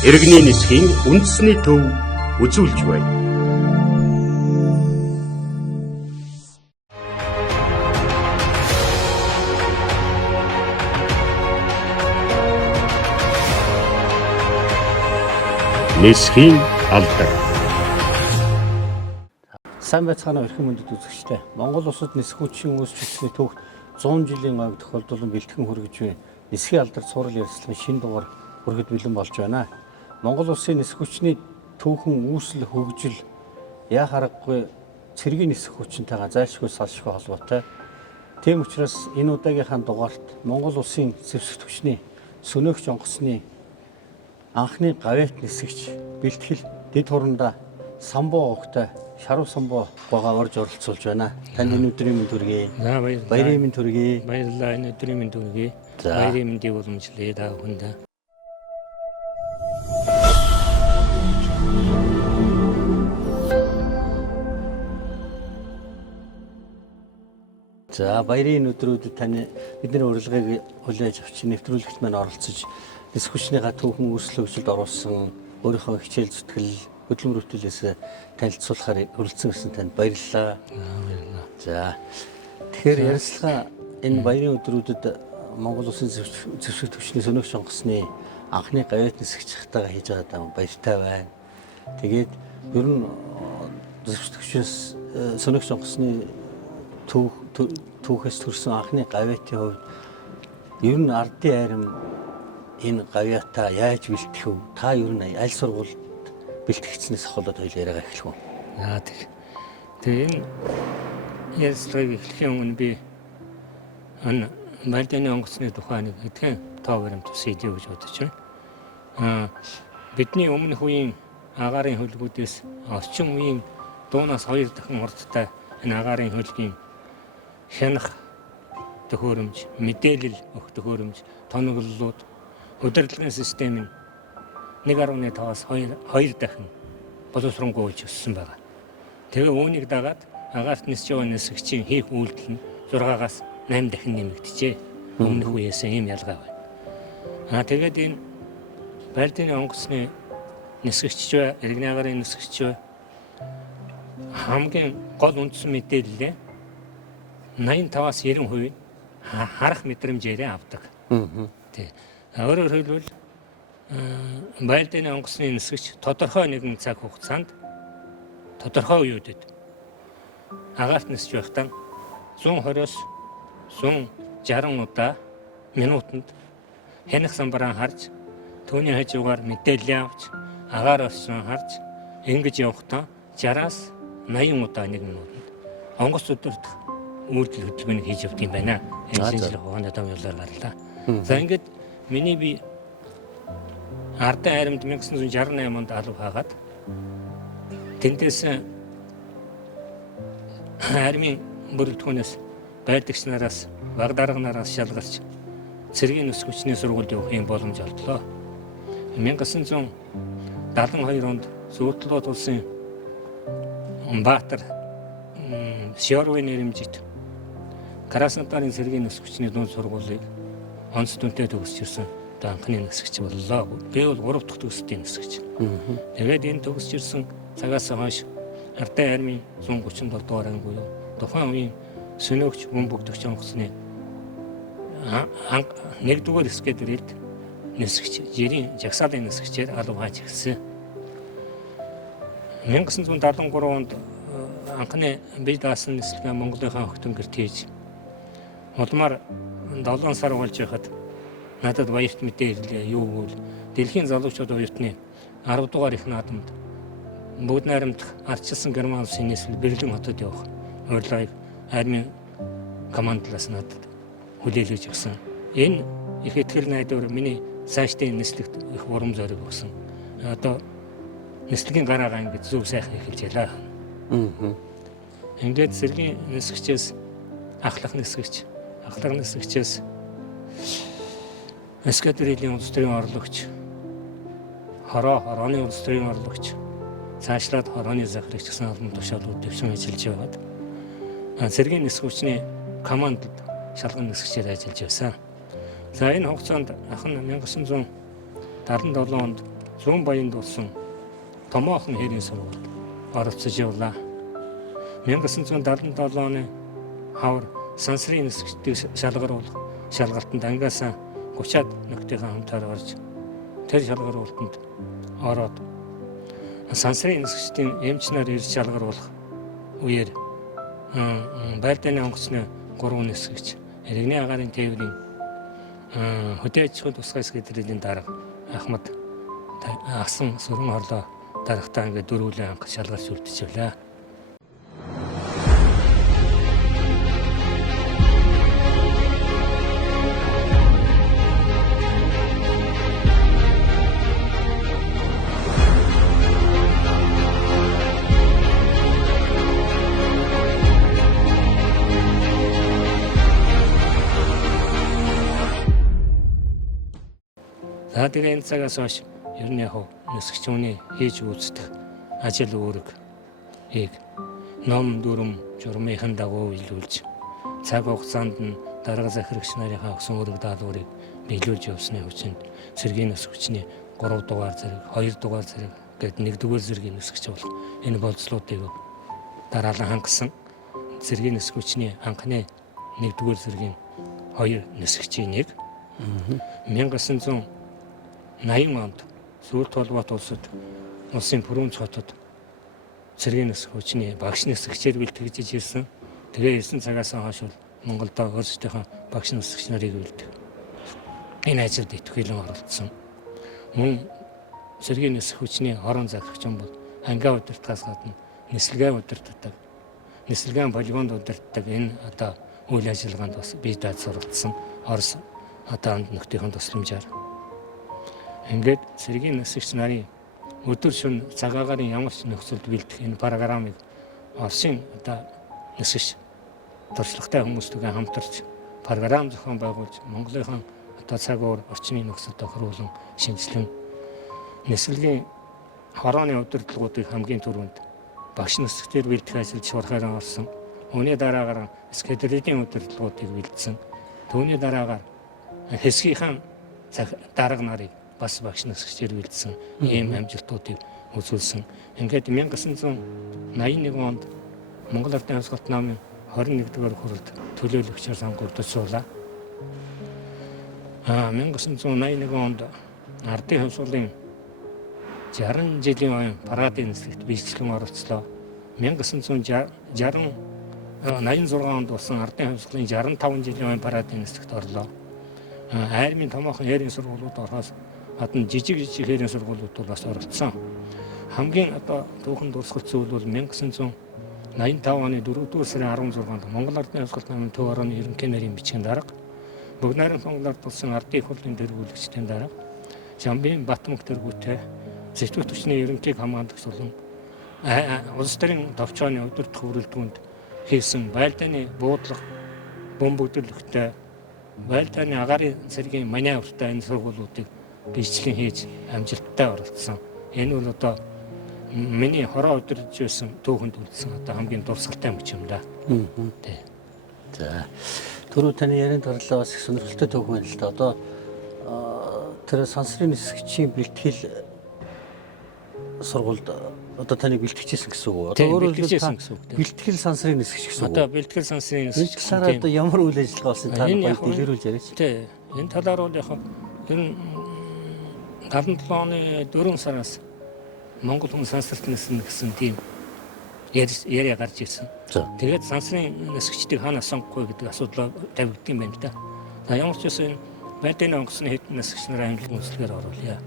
Иргэний нисхийн үндэсний төв үзүүлж байна. Нисхийн алдар. Сайн байцгаана өрхөн мөндөд үзэгчтэй. Монгол улсад нисэх хүчийн үүсвэрийн түүх 100 жилийн ойг тохиолдуулан бэлтгэн хүргэж буй нисхийн алдар цуврал ярилцлагын шинэ дугаар хүргэд бэлэн болж байна. Монгол улсын нисэх хүчний түүхэн үүсэл хөгжил яа харахгүй цэргийн нисэх хүчнтэйгээ зайлшгүй салшгүй холбоотой. Тийм учраас энэ удаагийнхаа дугаарт Монгол улсын зэвсэгт хүчний сөнөөгч онгоцны анхны гавьяат нисгэгч бэлтгэл дэд хурандаа самбуу огтой шаруу самбуу гоогаа орж оролцуулж байна. Танд энэ өдрийн мэнд хүргэе. Баярын мэнд хүргэе. Баярлалаа, энэ өдрийн мэнд хүргэе. Баярын мэндийг уламжлая та бүхэнд. За баярын өдрүүдэд таны бидний урилгыг хүлээж авч нэвтрүүлэгт маань оролцож нисэх хүчнийхээ түүхэн үүсэл хөгжилд оруулсан өөрийнхөө хичээл зүтгэл хөдөлмөр бүтээлээс танилцуулахаар хүрэлцэн ирсэн танд баярлалаа. Баярлалаа. За тэгэхээр ярилцлага энэ баярын өдрүүдэд Монгол улсын зэвсэгт хүчний сөнөөгч онгоцны анхны гавьяат нисгэж хатаага хийж байгаа баяртай байна. Тэгээд ер нь зэвсэгт хүчнээс сөнөөгч онгоцны түүхээс төрсэн анхны гавьяатын хувьд ер нь ардын айрам энэ гавьяатаа яаж бэлтгэв вэ? Та ер нь аль сургуульд бэлтгэгдснээс ахуулаад хоёул яриагаа эхлэх үү? Тэгээ энэ ярилцлагыг эхлэхийн өмнө би Мальданы онгоцны тухай нэг хэдхэн тоо баримт сэдв гэж бодож байна. Бидний өмнөх үеийн агаарын хөлгүүдээс орчин үеийн дуунаас 2 дахин урдтай энэ агаарын хөлгийн хянах төхөөрөмж, мэдээлэл өгөх төхөөрөмж, тоноглолууд, удирдлагын систем нь 1.5-аас 2 дахин боловсронгуйж өссөн байна. Тэгээ үүнийг дагаад агаарт нисж байгаа нисгэгчийн хийх үйлдэл нь 6-аас 8 дахин нэмэгдэжээ. Өмнөх үеэс ийм ялгаа байна. Тэгээд энэ Мальданы онгоцны нисгэгч бай, иргэний агаарын нисгэгч бай хамгийн гол үндсэн мэдээлэлээ 85-аас 90% харах мэдрэмжээрээ авдаг. Өөрөөр хэлбэл Мальданы онгоцны нисгэгч тодорхой нэгэн цаг хугацаанд тодорхой үеүүдэд агаарт нисж байхдаа 120-оос 160 удаа минутанд хянах самбараа харж түүний хажуугаар мэдээлэл авч агаар орсон харж ингэж явахдаа 60-аас 80 удаа нэг минутанд онгоц удирдах үйлдэл хөдөлгөөнийг хийж явдаг юм байна. Энэ шинжлэх ухааны томьёолоор гарлаа. За ингээд миний би ардын айрамд 1968 онд алав хаагаад тэндээс армийн бүрэлдэхүүнээс байдагч нараас баг дарга нараас шалгарч цэргийн нисэх хүчний сургуульд явах юм боломж олдлоо. 1972 онд Зөвлөлт улсын Баатар Шиорвын нэрэмжит Краснодарын цэргийн нисэх хүчний дунд сургуулийг онц дүнтэй төгсөж ирсэн анхны нисгэгч боллоо. Би бол 3 дахь төгсдийн нисгэгч. Тэгээд энэ төгсөж ирсэн цагаас хойш ардын армийн 137 дугаар анги буюу тухайн үеийн сөнөөгч бөмбөгдөгч онгоцны 1-р эскадрильд нисгэгч жирийн жагсаалын нисгэгчээр алав хааж эхэлсэн. 1973 онд анхны бие даасан нислэгээ Монголынхаа хөтөнгөрт хийж улмаар 7 сар болж байхад надад баярт мэдээлээ юу гэвэл дэлхийн залуучууд оюутны 10 дугаар их наадамд бүгд найрамдах ардчилсан Герман улсын нийслэл Берлин хотод явах урилгыг армийн командлаас надад хүлээлгэж өгсөн. Энэ их итгэл найдвар миний цаашдын нислэгт их урам зориг өгсөн. Одоо нислэгийн гараагаа ингэж зөв сайхан эхэлж ялаа. Ингээд цэргийн нисгэгчээс ахлах нисгэгчээс эскадрилийн улс төрийн орлогч, хорооны улс төрийн орлогч, цаашлаад хорооны захирагч гэсэн албан тушаалууд дэвшин ажиллаж байгаад цэргийн нисэх хүчний командд шалган нисгчээр ажиллаж байсан. За энэ хугацаанд анхан 1977 онд зүүн баянд болсон томоохон хэрийн сургуульд оролцож явлаа. 1977 оны хавар сансрын нисгчдийг шалгаруулах шалгалтанд ангиасаа 30-аад нөхдийнхээ хамтаар орж тэр шалгаруултанд ороод сансрын нисгчдийн эмч нар ирж шалгаруулах үеэр байлдааны онгоцны 3 нисгч иргэний агаарын тээврийн хөдөө аж ахуйн тусгай сэдвийн дарга Ахмад асан сүрэн хорлоо дарагтаа ингээд дөрвөлэн анх шалгалж үлдчихвлээ. За тэгээ энэ цагаас хойш ер нь яг нисгч хүний хийж үүсдэг ажил үүрэг ном дүрм журмынхын дагуу илүүлж цаг хугацаанд нь дарга захирагч нарынхаа өгсөн үүрэг даалгаврыг биелүүлж явсны хүчинд цэргийн нисгчний 3 дугаар зэрэг 2 дугаар зэрэг гээд 1 дугаар зэргийн нисгч болох энэ болцлуудыг дараалан хангасан цэргийн нисгчний анхны 1 дугаар зэргийн 2 нисгчийн нэг 1980 онд Сүүлд холбоот улсын Пүрүүн хотод цэргийн нисгчний багш нисгчээр бэлтгэж ирсэн. Тэгээ 9 цагаас хойш Монголдо өөрсдийнхөө багш нисгч нарыг бэлдэх. Энэ ажилд идэвхжүүлэн оролцсон. Мөн цэргийн нисгчний хорон захирагчин бол ангаа удирдахаас гадна нислэгээ удирддаг, нислэгийн полигонд удирддаг энэ одоо үйл ажиллагаанд бас бие дааж суралцсан. Орос одоо нөхдийн тусламжаар ингээд цэргийн нисгч нарын өдөр шөнө цагаагаар ямар ч нөхцөлд бэлдэх энэ программыг Оросын одоо нисгч туршлагатай хүмүүстэйгээ хамтарч програм зохион байгуулж Монголынхон одоо цаг уур орчны нөхцөл тохируулан шинжилэн нислэгийн хорооны удирдлагуудыг хамгийн түрүүнд багш нисгчээр бэлдэх ажилд шуурхаараа орсон. Үүний дараагаар скедрийн удирдлагуудыг бэлдсэн. Түүний дараагаар хэсгийнхэн дарга нарыг бас багш нисгчээр бэлдсэн ийм амжилтуудыг үзүүлсэн. Ингээд 1981 онд Монгол Ардын Хувьсгалт намын 21-р хүрэлд төлөөлөгчөөр сонгогдож суулаа. 1981 онд Ардын Хувьсгалын 60 жилийн оюун парадын нислэгт бичлэн оролцлоо. 1986 онд болсон Ардын Хувьсгалын 65 жилийн оюун парадын нислэгт орлоо. Айрмын томоохон ярийн сургуулиуд орохоос гадна жижиг хэрийн сургуулиуд бол бас оролцсон. Хамгийн одоо түүхэн дурсгал зүйл бол 1985 оны 4-р сарын 16-нд Монгол Ардын Хувьсгалт намын төв орооны ерөнхий нарийн бичгийн дарга, Бүгд найрамд Монголоор болсон ардын их хурлын тэргүүлэгчдийн дарга, Жамбын Батмөнх тэргүүтэй зэвсэг түвшний ерөнхийг хамгаалагдагч болон улс төрийн товчооны удирдах бүрэлдэхүүнд хийсэн байлдааны буудлага бөмбөгдөлтөй байлдааны агаарын цэргийн маневртай энэ сургуулиудыг бичлэн хийж амжилттай оролцсон. Энэ бол одоо миний хороо удирдах байсан түүхэнд үлдсэн одоо хамгийн дурсгалтай мөч юм да. Тий. За. Түрүү таны ярианд орлоо бас их сонирхолтой түүх байна л да. Одоо тэр сансрын нисгчийн бэлтгэл сургуульд одоо таныг бэлтгэжсэн гэсэн үг үү? Одоо өөрөөр хэлбэл бэлтгэл сансрын нисгч гэсэн үг. Одоо бэлтгэл сансрын нисгч. Энэ талаар одоо ямар үйл ажиллагаа болсон та гоё дэлгэрүүлж яриач. Тий. Энэ талаар бол яг энэ 77 оны 4 сараас Монгол хүн сансрын нисгч гэсэн тийм яриа гарч ирсэн. Тэгээд сансрын нисгчдийг хаана сонгохгүй гэдэг асуудал тавигдсан байна да. За ямар ч үсэн байдгийн онгоцны хэдэн нисгч нараа амжилт үнслэгээр оруулъя.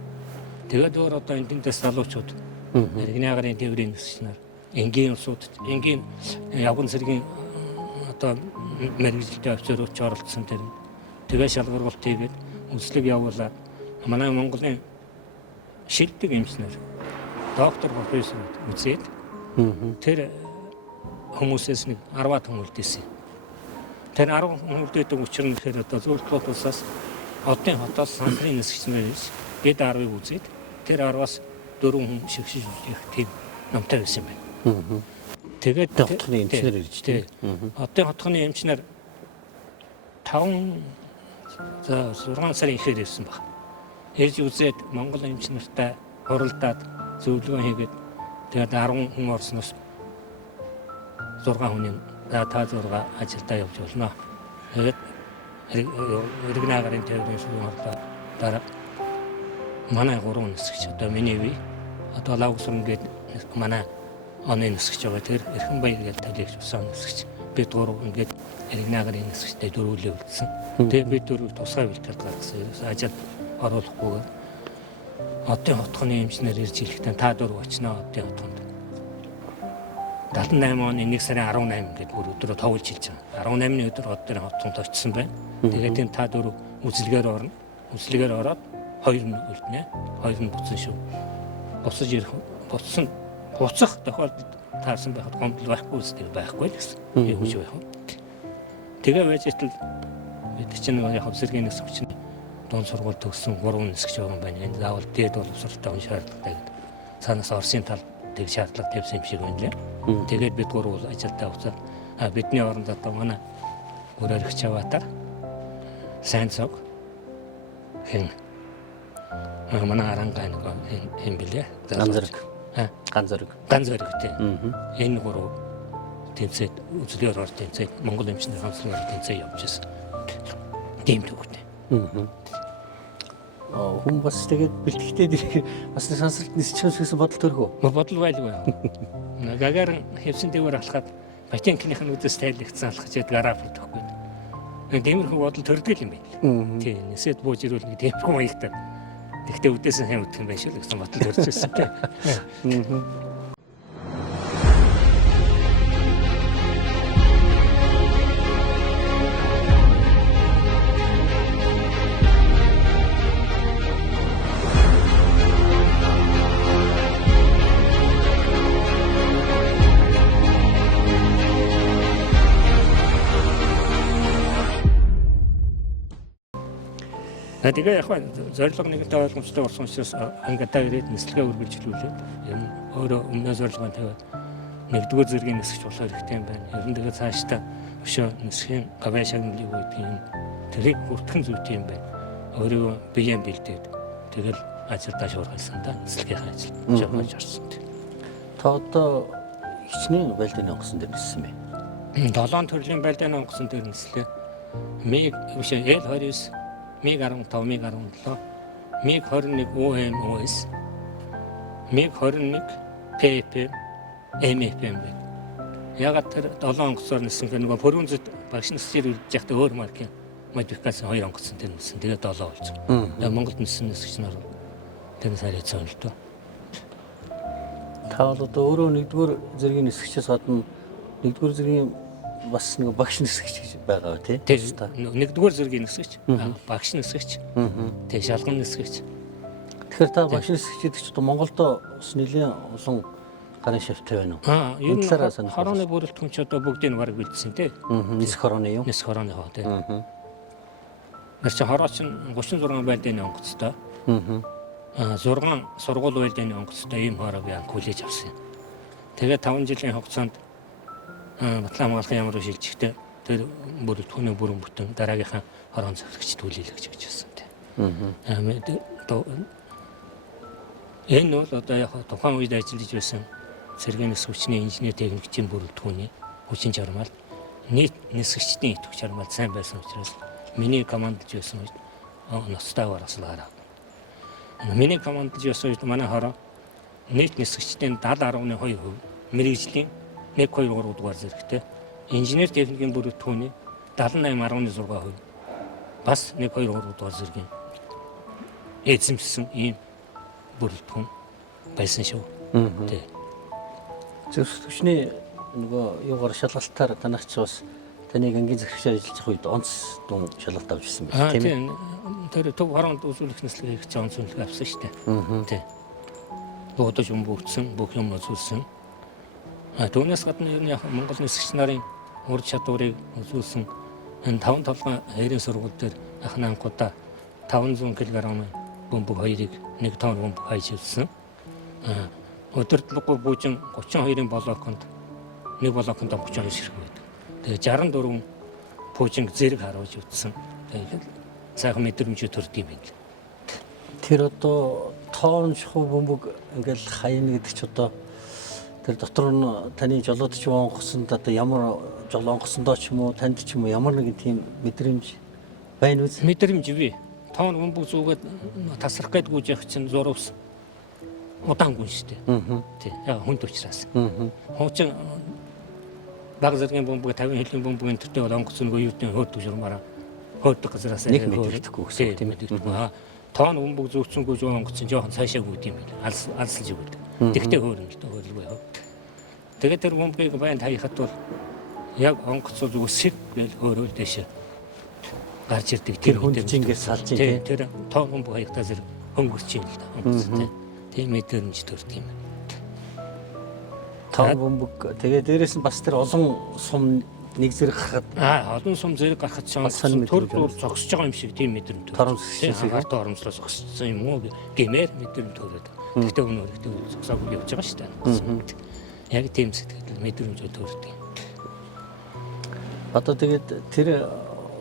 Тэгээд өөр одоо энэ дэндээс залуучууд иргэний агаарын тээврийн нисгч нар энгийн улсуудад энгийн явган цэргийн одоо мэргэжилтэй офицерууд оролцсон тэр. Тэгээд шалгаруулалт хийгээд үнслэг явуулаад манай Монголын шилдэг эмчнэр доктор профессор үзээд тэр хүмүүсээс нэг 10-аад хүн үлдээсэн. Тэр 10 хүн үлдээдэг учир нь тэгэхээр одоо зөвлөлт улсаас одын хотоос сансрын нисгчнээс бид 10-ыг үзээд тэр 10-аас 4 хүн шигшиж үлдээх тийм номтой байсан байна. Тэгээд хотхны эмчнэр ирж тий. Одын хотхны эмчнэр 6 сарын ихээр ирсэн баг. Ирж үзээд Монгол эмч нартай хуралдаад зөвлөгөө хийгээд тэгээд 10 хүн орсноос 6 хүний та 6 ажилдаа явж болно. Тэгээд иргэнаагарын төвийн шүүн хорлоо дараа манай 3 нисгч одоо миний үе одоо лавгсрын гээд манай оны нисгч байгаа. Тэр эрхэн баяр гээд талигч усан нисгч. Бид 3 ингээд иргэнаагарын нисгчтэй дөрвөлөө үлдсэн. Тэгээд бид дөрөв тусгай бэлтгэл гаргасан. Ажил оруулахгүйгээр одын хотхоны эмчнэр ирж хэлэхдээ та дөрөв очноо одын хотхонд. 78 оны 1 сарын 18 гээд бүр өдрөө тоглож хэлж байгаа. 18-ны өдөр одын хотхонд очсон байна. Тэгээд энэ та дөрөв үзлэгээр орно. Үзлэгээр ороод 2 нь үлднэ. 2 нь буцсан шүү. Буцаж ирэх буцсан буцах тохиолдолд таарсан байхад гомдол байхгүй үстэй байхгүй л гэсэн. Юу гэж байх вэ? Тэгээ байж итэл бид чинь яг зэргийн нисгч дунд сургууль төгссөн 3 нисгч байгаа юм байна. Энэ заавал дээд боловсролтой хүн шаардлагатай гэдэг. Цаанаас Оросын тал тэг шаардлага тавьсан юм шиг байна лээ. Тэгээд бид 3 бол ажилдаа уцаад бидний оронд одоо манай өрөөрөгч аваатар сайн цог хэн манай арангай нэг юм билээ. Ганзэрэг тийм. Энэ 3 тэнцээд үзлээр орж тэнцээд Монгол эмчнэр хамтлагаар тэнцээ явж байсан. Тийм төгтөө. Хүн бас тэгээд бэлтгэхдээ бас сансралт нисчихээс гэсэн бодол төрхөө. Бодол байлгүй. Гагарин хэвсэн дэвэр алхаад Батинкийнх нь үдэс тайлэгдсэн алхаж яд гарафт өгөхгүй. Тиймэрхүү бодол төрдөг юм байна. Тийм нэсэд бууж ирүүл нэг тиймэрхүү маягтай. Тэгтээ үдээс нь хэн үдэх юм байна шүү гэсэн бодол төрж ирсэн тийм. Тэгээ яг зорилго нэгэнтэй ойлгомжтой болсон учраас ангидаа ирээд нислэгээ үргэлжлүүлээд юм өөрөө өмнөө зорилгоо тавиад нэгдүгээр зэргийн нисгч болох хэрэгтэй юм байна. Ер нь тэгээ цаашдаа өшөө нисхийн гавьяа шагналыг үүдэх юм тэрийг хүртхэн зүйтэй юм байна. Өөрөө биеэн бэлдээд тэгэл ажилдаа шуургалсан да нислэгийн ажил жагнаж орсон. Та одоо хичнээн байлдааны онгоцон дээр ниссэн бэ? 7 төрлийн байлдааны онгоцон дээр нислээ. Миг өшөө L29 МиГ-15, МиГ-17, МиГ-21 ОМ-ОС, МиГ-21 ПП, МФМ байна. Ягаад тэр 7 онгоцоор нисэн гэх нэг Пөрүүнзэд багш нисчээр үлдэж явахдаа өөр маркийн модификацийн 2 онгоцон тэр нисэн. Тэгээд 7 болж байгаа. Тэгээд Монголд нисэн нисгч нар тэрнээс харьцсан л дөө. Та бол одоо өөрөө нэгдүгээр зэргийн нисгчээс гадна нэгдүгээр зэргийн бас нэг багш нисгч гэж байгаа тий. Нэгдүгээр зэргийн нисгч, багш нисгч, тий шалган нисгч. Тэгэхээр та багш нисгч гэдэг чинь Монголд бас нэлийн олон гарын шавтай байна уу? Ер нь хорооны бүрэлдэхүүн ч одоо бүгдийг бараг бэлдсэн тий. Нисэх хорооны юу? Нисэх хорооны хоо тий. Нар чи хороо чинь 36 байлдааны онгоцтой. 6 сургууль байлдааны онгоцтой ийм хороо би анхуулж авсан. Тэгээд 5 жилийн хугацаанд батлан хамгаалахын ямар шилжихтэй тэр бүрэлдэхүүний бүрэн бүтэн дараагийнхаа хорон зөвлөгч төлөөлөгч гэж хэлсэн тийм. Энэ бол одоо яг тухайн үед ажиллаж байсан цэргийн нисгчний инженер техникчийн бүрэлдэхүүний хүчин чармаал нийт нисгчдийн итвч чармаал сайн байсан учраас миний командж байсан үед ноцтойгоор аслаараа. Миний командж байсан үед манай хороо нийт нисгчдийн 70.2% мэрэгжлийн 1-2-3 дугаар зэрэгтэй инженер техникийн бүрэлдэхүүний 78.6% бас 1-2-3 дугаар зэргийн эзэмшсэн ийм бүрэлдэхүүн байсан шүү. Тий. Зөвшөөрөгчний нөгөө юугаар шалгалтаар танах ч бас таныг ангийн захирагчаар ажиллах үед онц дун шалгалт авч ирсэн байх тийм ээ. Тэр төв хоронд үзүүлэх нислэг хийх онц үнэлгээ авсан шүү дээ. Тий. Бодож өмбөгдсөн бүх юм үзүүлсэн. Түүнээс гадна ер нь Монгол нисгч нарын ур чадварыг үзүүлсэн энэ 5 толгой хоёрын сургууль дээр анхны анхудаа 500 кг бөмбөг хоёрыг 1 тонн бөмбөг хайж ирсэн. Өдөртлөг бүжин 32-ын блоконд нэг блоконд 32 ширхэг байдаг. Тэгээ 64 бүжин зэрэг харуулж утсан. Тэгээд сайхан мэдрэмж төрд юм байна. Тэр одоо тоон шахуу бөмбөг ингээл хаяна гэдэг ч одоо тэр дотор нь таны жолоодч онгоцсонд одоо ямар жол онгоцсондоо ч юм уу танд ч юм уу ямар нэгэн тийм мэдрэмж байна үү? Мэдрэмж бий. Тоон бөмбөг зүүгээд тасрах гээд гүйж явах чинь зурвс удаангүй шүү дээ. Тий. Яг хүнд учраас. Хуучин баг зэргийн бөмбөг 50 хэлийн бөмбөгийн төртөө бол онгоц нөгөө юудын хөөдөг журмаараа хөөдөг газраас нэг мэддэхгүй гэсэн тийм ээ. Тоон бөмбөг зүүцсэнгүй жоо онгоц жжоохон цаашаагүй юм байна. Алсалж өгдөг. Тэгтээ хөөрөлгүй яа. Тэгээд тэр бөмбөгийг байн таяхад бол яг онгоц зүсэх гэл өөрөө дэше гарч ирдэг. Тэр хүнд чингээс салж тийм. Тэр тоон бөмбөг хаягтаа зэрэг хөнгөрч юм л да. Онгоц тийм мэдрэмж төрдөг юм. Тоон бөмбөг тэгээд дээрэс нь бас тэр олон сум нэг зэрэг гарахад олон сум зэрэг гарахад төр дуур зогсож байгаа юм шиг тийм мэдрэмж. Торомсолж торомслоо зогссон юм уу гэмээр мэдрэмж төрөд. Тэгтээ өнөөрөө зогсоогүй явж байгаа шүү дээ. Яг тийм сэтгэл мэдрэмж төрдөг. Одоо тэгээд тэр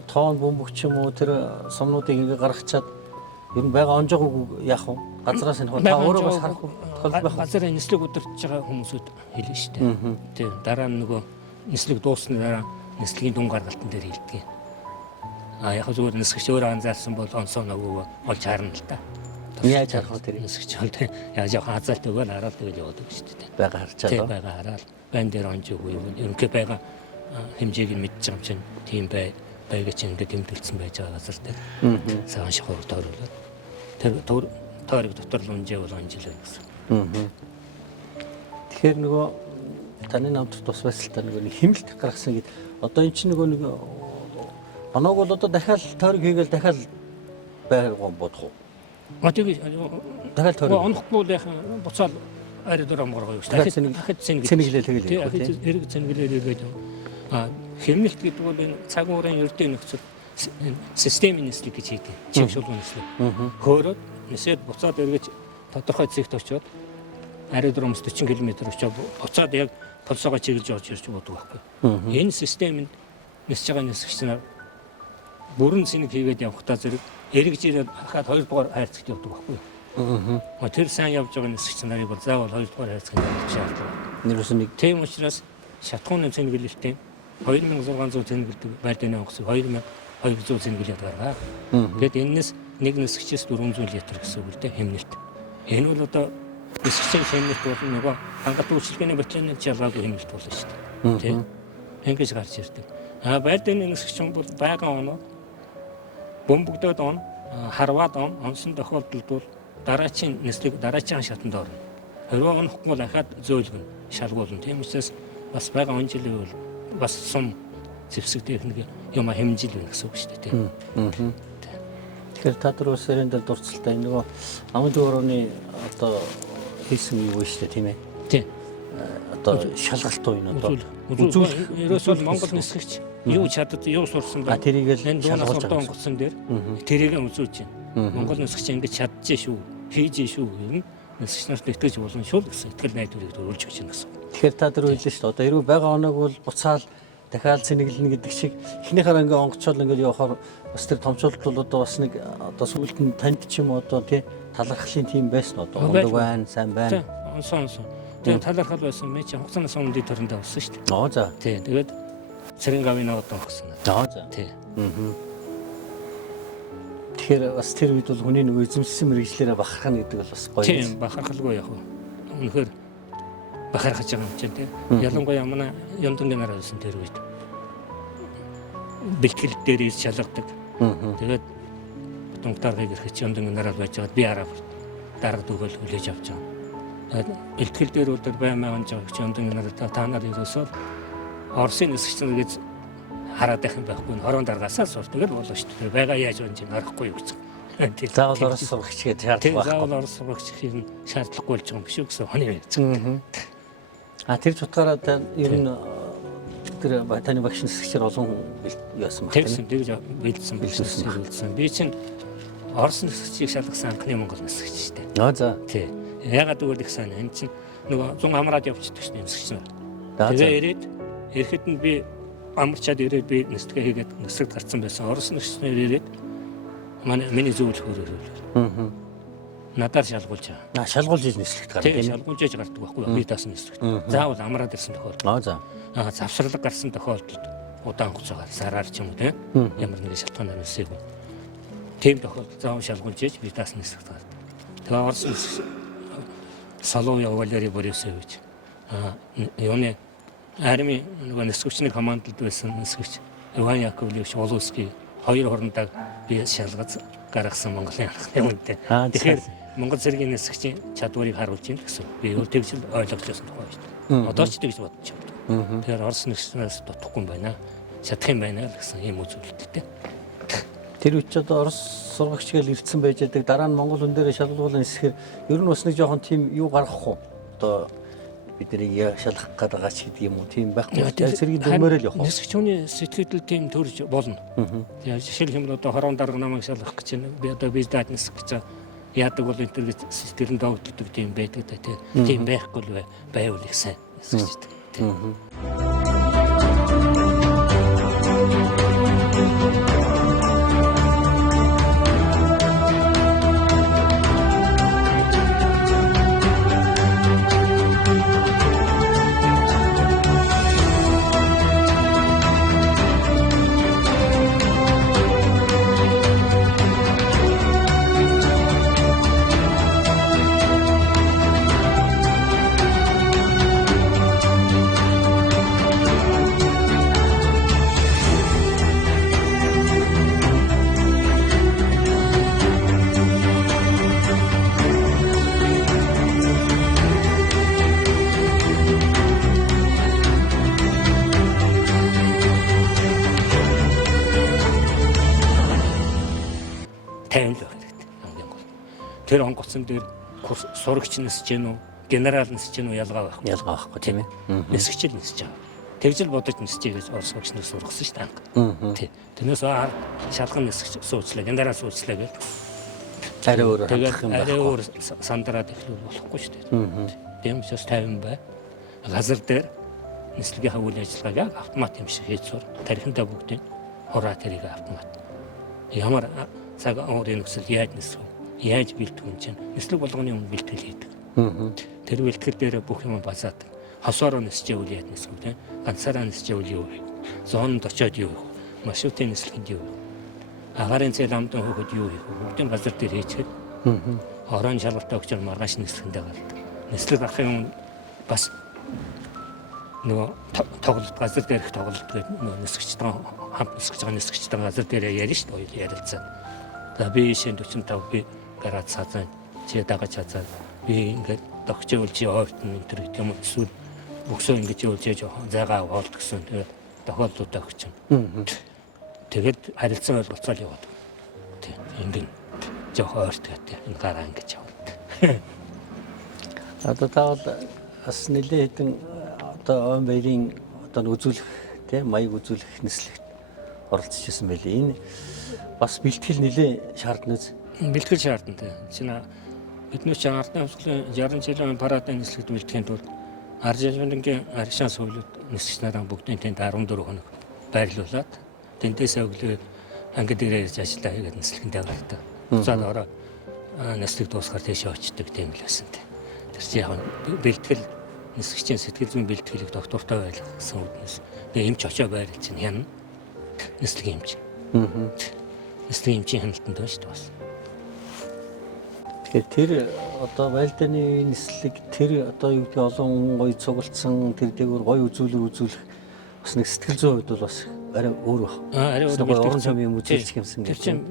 тоон бөмбөг ч юм уу тэр сумнуудыг ингээ гаргачаад ер нь байгаа онжоогүй яах вэ? Газраас энэ та өөрөө бас харах тохиолдол байх. Газар нислэг удирдах байгаа хүмүүсүүд хэлнэ шүү дээ. Тийм дараа нь нөгөө нислэг дуусны дараа нислэгийн дүн гаргалтын дээр хилдэг. Яг зүгээр нисгч өөрөө анзаарсан бол онсоо нөгөө олж харна л та. Яаж харах вэ тэр нисгч бол тийм яаж явах азалт өгөөл хараад тэгэл явдаг шүү дээ. Бага харчаад. Тийм бага хараад байн дээр онжоогүй юм. Ерөнхий байгаа хэмжээг нь мэдж байгаа юм чинь тийм байгач ингээд тэмдэглэсэн байж байгаа газар дээр. Саан шахуур тооруулаад тэр тойрог дотор л унжээ бол онжилоо гэсэн. Тэгэхээр нөгөө таны намд тус байсалтай нөгөө хэмэлт гаргасан гэд одоо эн чинь нөгөө нэг оноог бол одоо дахиад тойрог хийгээл дахиад байгуу бодох уу? Тэгээд дахиад тойрог онохгүй л яхан буцаал арай дөрөм горгоо юу дахиад цэнэглээ тэгэл хэрэг цэнэглээ ирээд хэмнэлт гэдэг бол энэ цаг уурын ердийн нөхцөл системийн нислэг гэж хийдэг. Чиг шулуун нислэг. Хөөрөд нисээд буцаад эргэж тодорхой зэгт очиод арай дөрөмс 40 км очиод буцаад яг толсоогоо чиглэж орж ирж бодог байхгүй. Энэ системд нисэж байгаа нисгч нар бүрэн цэник хийгээд явахдаа зэрэг эргэж ирээд хахад 2 дугаар хайрцагт явдаг байхгүй. Тэр сайн явж байгаа нисгч нарыг бол заавал 2 дугаар хайрцагт явах шаардлагатай. Нэрээс нэг тийм учраас шатхууны цэнгэлэлтийн 2600 цэнгэлдэг байрны онгоцыг 2200 цэнгэлээд гаргаа. Тэгэд энэс нэг нисгчээс 400 литр гэсэн үг л дээ хэмнэлт. Энэ бол одоо нисгчийн хэмнэлт бол нөгөө хангалт үйлчлэгээний ботиныг жалгаагүй хэмнэлт болно шүү дээ. Тийм. Ингэж гарч ирдэг. Байрны нисгч бол байгаа оноо бөмбөгдөөд он харваад онсон тохиолдолд бол дараачийн нислэг дараачийн шатанд орно. Хэрвээ онохгүй бол ахаад зөөлгөн шалгуулна. Тийм учраас бас байгаа он жилийн бол бас сум зэвсэг техник юм хэмжил байна гэсэн үг шүү дээ тийм. Тэгэхээр та нар бас сэрэн дээр дурцалтай нөгөө амын дөрөвний одоо хийсэн юу вэ шүү дээ тийм ээ. Тийм. Одоо шалгалт уу энэ одоо үзүүлэх ерөөсөө Монгол нисгэгч юу чаддаг юу сурсан бэ? Тэрийгэл энэ дуунаас ордон онгоцсон дээр тэрийг үзүүлж байна. Монгол нисгэгч ингэж чадчих шүү, хийж шүү гэх юм. Нисгэгч нарт итгэж болно шүү гэсэн итгэл найдварыг төрүүлж өгч байна гэсэн. Тэгэхээр та нар хэллээ шүү дээ. Одоо хэрвээ байгаа оног бол буцаал дахиад цэнэглэнэ гэдэг шиг эхнийхээ ингээ онгоцол ингээ явахаар бас тэр томчуулт бол одоо бас нэг одоо сүлд нь танд ч юм одоо тий талархлын тийм байсан одоо оног байна, сайн байна. Онсон. Тэгээ талархал байсан мэ чи хугацааны сумдын төрөндөө болсон шүү дээ. Оо за. Тий. Тэгээд Цэрэнгавын одоо өгсөн. За за. Тий. Тэгэхээр бас тэр үед бол хүний нэг эзэмшсэн мэрэгчлэрээ бахархна гэдэг бол бас гоё. Тийм бахархалгүй яг. Үнэхээр бахархаж байгаа юм чинь тий. Ялангуяа манай Яндонгийн нараа байсан тэр үед. Бэлтгэл дээр ирж шалгадаг. Тэгээд дунгтаргыг ирэхэд Яндонгийн нараа байж байгаад би араа дарга дөгөөл хүлээж авч байгаа. Бэлтгэл дээр өдөр баймаа онж байгаа Яндонгийн нараа та нар ерөөсөө Оросын нисгч нар гэж хараад байх юм байхгүй. Хорон даргаасаа сур. Тэгэл болоо шүү дээ. Бага яаж онж нарахгүй юу гэсэн. Заавал Орос сурагч гэж шаардлага байхгүй. Заавал Орос сурагч хийх шаардлагагүй болж байгаа юм биш үү гэсэн хоны юм. Тэр чутгаараа ер нь тэр таны багш нисгчээр олон яасан баг. Тэгсэн бэлдсэн. Би чинь Орос нисгчийг шалгасан анхны Монгол нисгч шүү дээ. Аа за. Тий. Ягаад гэвэл их сайн. Энэ чинь нөгөө 100 хамраад явчихдаг шнэ нисгч нар. Тэгээ ирээд ирэхэд нь би амарчаад ирээд би нисгээ хийгээд нисгт гарцсан байсан. Орос нисгчнэр ирээд миний зөвлөхөөр ирвэл. надаар шалгуулж байгаа. Шалгуулж иж нислэгт гарна Тийм тийм ээ. шалгуулж яж гардаг байхгүй юу? Би даасан нислэгт. Заавал амраад ирсэн тохиолдол. За. Завсралга гарсан тохиолдолд удаан хугацаагаар сараар ч юм уу тийм ямар нэгэн шалтгаанаар нисээгүй. Тийм тохиолдолд заавал шалгуулж яж би даасан нислэгт гардаг. Тэгээ Орос Соловьев Валерий Борисович юуны армийн нөгөө нисгэгчний командд байсан нисгэгч Иван Яковлевич Волоский хоёр хоорондоо би шалгаж гаргасан Монголын анхны үнэтэй. Тэгэхээр Монгол зэргийн нисгэгчийн чадварыг харуулж ийн гэсэн. Би өөр тэгж ойлгож байсан тухай шүү дээ. Одоо ч тэгж бодож байна. Тэгэхээр Орос нисгчнээс дутхгүй юм байна. Чадах юм байна л гэсэн юм үзүүлэлттэй. Тэр үуч одоо Орос сургагч гэл ирдсэн байж байгаа. Дараа нь Монгол хүн дээрээ шалгуулна гэсэхээр ер нь бас нэг жоохон тийм юу гаргах уу? Одоо биднийг шалгах гээд байгаа ч гэдэг юм уу? Тийм байхгүй. Цэргийн дүрмээр л явах уу? Нисгч хүний сэтгэл тийм төрж болно. Жишээлх юм одоо хорон дарга намайг шалгах гэж байна. Би одоо виздад нисгэх гэж яадаг бол энэ гэж сэтгэлэн доогддог тийм байдаг да тийм байхгүй л байвал их сайн нисгчтэй. Тэр онгоцсон дээр сурагч нисэж гэнэ үү, генерал нисэж гэнэ үү ялгаа байхгүй. Ялгаа байхгүй тийм ээ. Нисгчл нисэж байгаа. Тэгжэл бодож нисэж гэж Орос багчнаас сургасан шүү дээ. Тий. Тэрнээс шалган нисгч суучлаа, генерал суучлаа гэж. Арай өөр хандах юм байна. Арай өөр сандраад эхлүүл болохгүй шүү дээ. Тийм учраас 50 бай. Газар дээр нислэгийн үйл ажиллагааг яг автомат юм шиг хийж сур. Тарихандаа бүгдийн хураа тэрийг автомат. Ямар цаг өөрийн нөхцөл яаж нисэх вэ? Яаж бэлтгэх юм чинь нислэг болгоны өмнө бэлтгэл хийдэг. Тэр бэлтгэл дээр бүх юм базаадаг. Хосоороо нисчээвэл яаж нисэх вэ? Ганцаараа нисчээвэл юу вэ? Зоонд очиод юу вэ? Маршрутын нислэгэнд юу вэ? Агарын цэл амтан хөөхөд юу вэ? Бүгдийн газар дээр хийчихэд орон шалгалтаа өгч маргааш нислэгэндээ гардаг. Нислэг гарахын өмнө бас нөгөө тоглолт газар дээрх тоглолт гэдэг нөгөө нисгчтэй хамт нисгэж байгаа нисгчтэй газар дээр ярина шүү дээ ярилцаа. За би шинэ 45 би гараад цаазаа чи дагаж цаазаа би ингээд догчоол чи ойртон энэ төр гэх юм эсвэл өксөө ингэж явуулж яж зайгаа хоолт гэсэн тэгээд тохиолдлуудаа өгч юм. Тэгээд харилцан ойлголцоо л яваад. Тийм ингээд жоох ойрт гэдэг энэ гараа ингэж яваад. Одоо таавал бас нэлээд хэдэн одоо ой баярын одоо үзүүлэх тийм маяг үзүүлэх нислэгт оролцож ирсэн байлээ. Энэ бас бэлтгэл нэлээд шаардна үз. Бэлтгэл шаардна тийм. Чинь бидний ардын хувьслын 60 жилийн парадын нислэгт бэлтгэхийн тулд Аржингийн аршаа суулууд нисгч нараа бүгдийн тэнд 14 хоног байрлуулад тэндээс өглөө анги дээрээ ирж ажиллаа хийгээд нислэгэндээ гардаг. Цаад ороо нислэг дуусгаар тийшээ очдөг тийм л байсан тийм. Тэр чинь яг бэлтгэл нисгчийн сэтгэл зүйн бэлтгэлийг доктортой байлгах гэсэн үгнээс тэгээ эмч очоо байрлал чинь хянана. Нислэг эмч. Нислэг эмчийн хяналтанд байна шүү дээ бас. Тэгэхээр тэр одоо байлдааны нислэг тэр одоо юу гэдэг олон гоё цуглдсан тэр дээгүүр гоё үзүүлэх бас нэг сэтгэл зүйн хувьд бол бас арай өөр баг. Арай өөр орон чамын юм үзүүлчих юмсан гэх юм.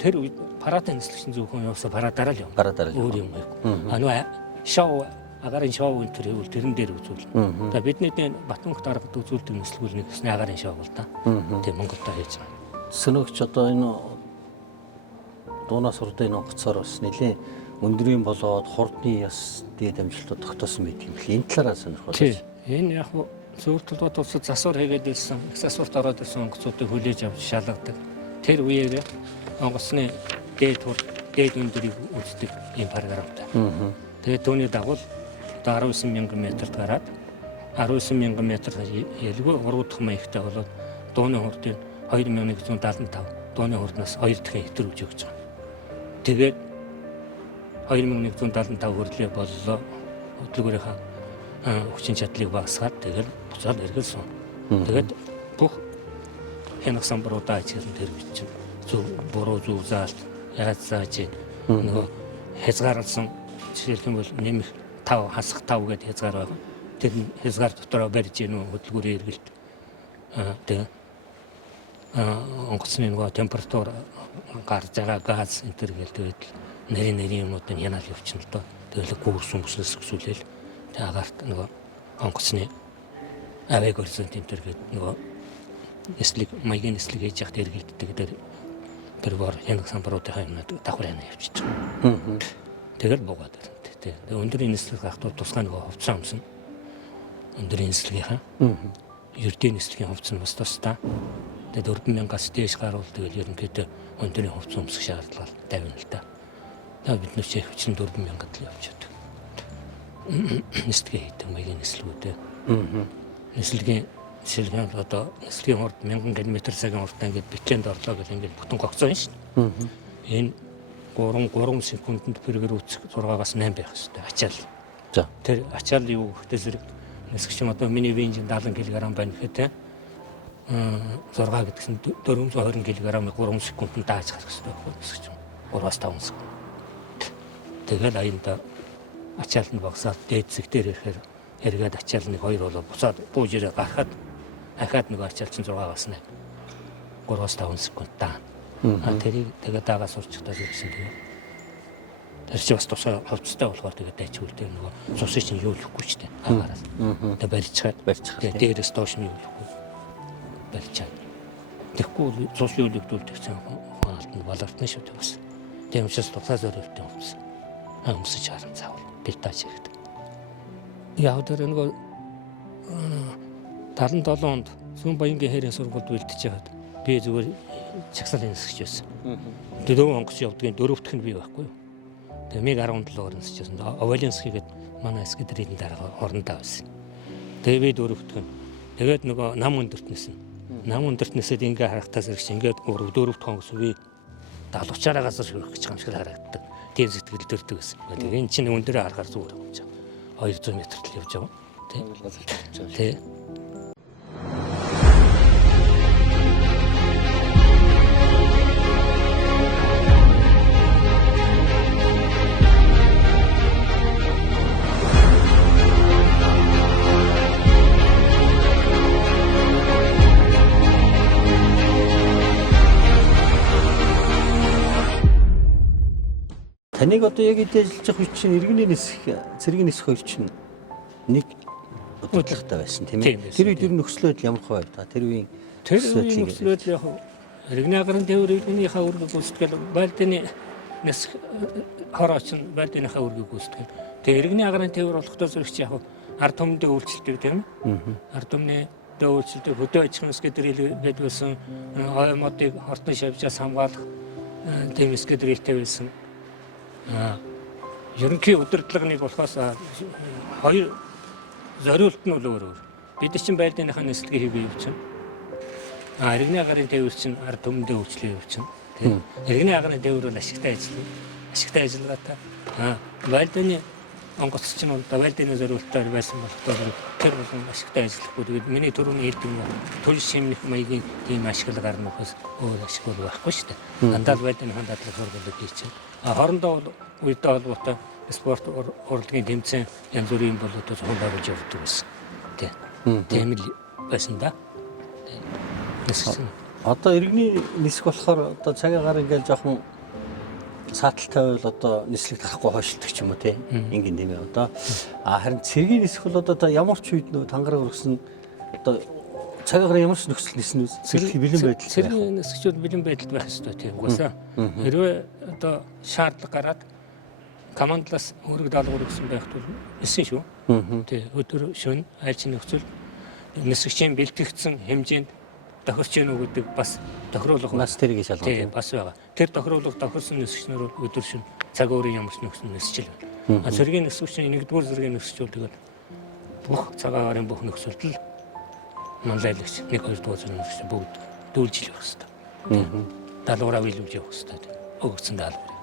Тэр үед парадын нислэгчин зөвхөн явсаа парадараа л юм. Парадараа л өөр юм байхгүй. Нөгөө шоу агарын шоу энэ төр хэвэл тэрэн дээр үзүүл. За бидний Батмөнгөт аргад үзүүлдэг нислэгүүл нэг гэсний агарын шоу бол та. Тийм Монголд хийж байгаа. Сөнөгч одоо энэ дуунаас урдын энэ онгоцоор бас нэлээд өндрийн болоод хурдны яс дээд амжилтууд тогтоосон байдаг юм. Энэ талаараа сонирхол. Тийм. Энэ яг зөвхөн толгойд усад засвар хийгээд ирсэн, их засварт ороод ирсэн онгоцуудыг хүлээж авч шалгадаг. Тэр үеэр онгоцны дээд өндрийг үздэг ийм параграфтай. Тэгээд түүний дагуу 19,000 метрт гараад 19,000 метр ялгүй 3 дахь маягтай болоод дууны хурдыг 2175 дууны хурднаас 2 дахин хэтэрүүлж өгч байгаа. Тэгээд 2175 хүртлээр боллоо. Хөтөлбөрийнхаа хүчин чадлыг багасгаад тэгэл буцаад эргэлсэн. Тэгээд бүх хянах самбаруудаа ажиглан тэр бичин зөв буруу зөв заалт яаж зааж нөгөө хязгаарлсан жишээлх юм бол нэмэх 5 хасах 5 гэдэг хязгаар байгаа. Тэр хязгаар дотороо барьж гэнэ хөдөлгүүрийн эргэлт. Тэгээд онгоцны нөгөө температур гарч байгаа газ энэ төр гэлтэй нарийн юмнуудыг янаал явчихна л доо. Тэгэл гүрс өмснөөс өсвөлээл тэг агаарт нөгөө онгоцны авиг өрсөн энэ төр гээд нөгөө эслэг маягийн эслэг хийж яхад эргэлддэг тэр бор янаг самбаруудын юмнууд давхар яна явчихж байгаа. Тэгэл буугаад байна. Тэг. Өндрийн эслэг гахтуу тусгай нөгөө хувцас өмсөн. Өндрийн эслэгийнхаа ердийн эслэгийн хувцас нь бас тусдаа. Тэгээд 4000-аас дээш гаруул тэгэл ерөнхийдөө өндрийн хувцас өмсөх шаардлага тавина л да. Бид нар ч хүчин 4000-ад л явж байдаг. Нэслэгээ хийдэг маягийн нэслгүүдээ. Нэслэгийн жишээлхэн одоо нэслэгийн хурд 1000 км/цагийн хурдтай ингээд битлэнд орлоо гэх ингээд бүтэн гогцоо шүү дээ. Энэ 3 секундэд пэргээр үүсэх 6-аас 8 байх хэрэгтэй ачаал. За. Тэр ачаал юу гэхдээ зэрэг нэсгч юм одоо миний бензин 70 кг байна гэхэд 6 гэдгсэн 420 кг-ыг 3 секундэд дааж гарах хэрэгтэй байхгүй нэсгч юм. 3-аас 5 секунд. Тэгэл аяанда ачаал нь багасаад дээд зэг дээр ирэхээр эргээд ачаалны 2 болоо буцаад бууж ирээд гарахад ахаад нэг ачаал чинь 6-аас 8. 3-аас 5 секунд даа. Тэрийг тэгээд дагаа сурчдаа гэсэн тийм. Тэр чи бас тусаа хувцастай болохоор тэгээд дайчгүй тэр нөгөө цусыг чинь юу лэхгүй ч тийм. Агаараас. Тэгээд барьчихад. Тэгээд дээрээс доош нь юу лэхгүй. Барьчаад. Тэгэхгүй цус юу лэгдүүл гэсэн хаалт нь балартны шүү дээ бас. Тийм учраас тусаа зөрөвтэй хувцас. Өмсөж харан заавал битаач хэрэгтэй. Яг тэр нөгөө 77 онд Сүм Баянгийн хэрийн сургуульд бэлтэж байгаад би зүгээр чагсаалын нисгэж байсан. Дөрөв онгоц явдгийн дөрөвдөх нь би байхгүй юу. Тэгээ 17-оор нисчихсэн. Оваленс хийгээд манай эскадрийн дараа орондоо байсан. Тэгээ би дөрөвдөх нь. Тэгээд нөгөө нам өндөртнэс нь. Нам өндөртнэсэд ингээ харахтаа зэрэг чи ингээд дөрөвдөх онгоц би далуучаараа газар хүрэх гэж юм шиг харагддаг. Тийм сэтгэл төрдөг гэсэн. Тэгээ энэ чинь өндөрөө харахаар зүгээр юм чам. 200 м л явж байгаа. Тэ. Таныг одоо яг эдэлж явах чинь иргэний нисэх, цэргийн нисэх хоёр чинь нэг бодлоготой байсан тийм ээ. Тэр үед ер нь нөхцөл байдал ямар хөө та тэр үеийн нөхцөл байдал яг иргэний агарын тээвэр иргэнийхээ үргийг гүйцэтгэл байлдааны нисэх хорооч нь байлдааныхаа үргийг гүйцэтгэл. Тэгээ иргэний агарын тээвэр болохдоо зэрэгч яг ард түмэндээ үйлчлдэг тийм ээ. Ард түмний дөөлчилдэг хөдөө аж ахуйн эскадрил байсан ОМО-ыг хортон шавьжаас хамгаалах тийм эскадрилтэй байсан. Ерөнхий удирдлагыг болохоос хоёр зориулт нь өөр. Бид чинь байлдааныхаа нислэгийг хийгээ явуулсан. Иргэний агарын тээвэр чинь ард түмэндээ үйлчлээ явуулсан. Тийм. Иргэний агарын тээвэр бол ашигтай ажиллагаатай. Байлдааны онгоц чинь бол байлдааны зориултаар байсан болохоор тэр бол ашигтай ажиллахгүй. Тэгээд миний түрүүний хэлдэг нь туйлш хэмнэх маягийн тийм ашиглал гарна учраас өөр ашиггүй байхгүй шүү дээ. Дандаа байлдааны хандлага сургуулийг хийчихсэн. Хоорондоо үедээ холбоотой спорт урлагийн тэмцээн янз бүрийн болоод зохион байгуулж явдаг байсан. Тийм л байсан да. Одоо иргэний нисэх болохоор одоо цагаагаар ингээл жоохон сааталтай байвал одоо нислэг тахгүй хойшилдог ч юм уу тийм ингийн тийм ээ одоо харин цэргийн нисэх бол одоо ямар ч үед нөө тангараг өргөсөн одоо цагаагаар ямар ч нөхцөл ниснэ цэргийн бэлэн байдал цэргийн нисгчүүд бэлэн байдалд байх ёстой тийм угаасаа хэрвээ одоо шаардлага гараад командлаас өргөд даалгавар өгсөн байх бол эссэн шүү. Тий өдөр шөнө айлч нөхцөл нисгчийн бэлтгэгдсэн хэмжээнд тохирч гэнэ үү гэдэг бас тохируулах нас тэрийг шалгах тийм бас байгаа. Тэр тохируулах тохирсон нисгчнэр бол өдөр шөнө цаг өөрийн ямар ч нөхцөл нисчил байна. Цэргийн нисгчийн 1-р зэргийн нисгчүүд тэгээд бүх цагаагаар бүх нөхцөлд л манлайлагч 1-2 зэргийн нисгч бүгд дүүлжил явах хэрэгтэй. Даалгавраа биелүүлж явах хэрэгтэй. Өгсөн даалгавар.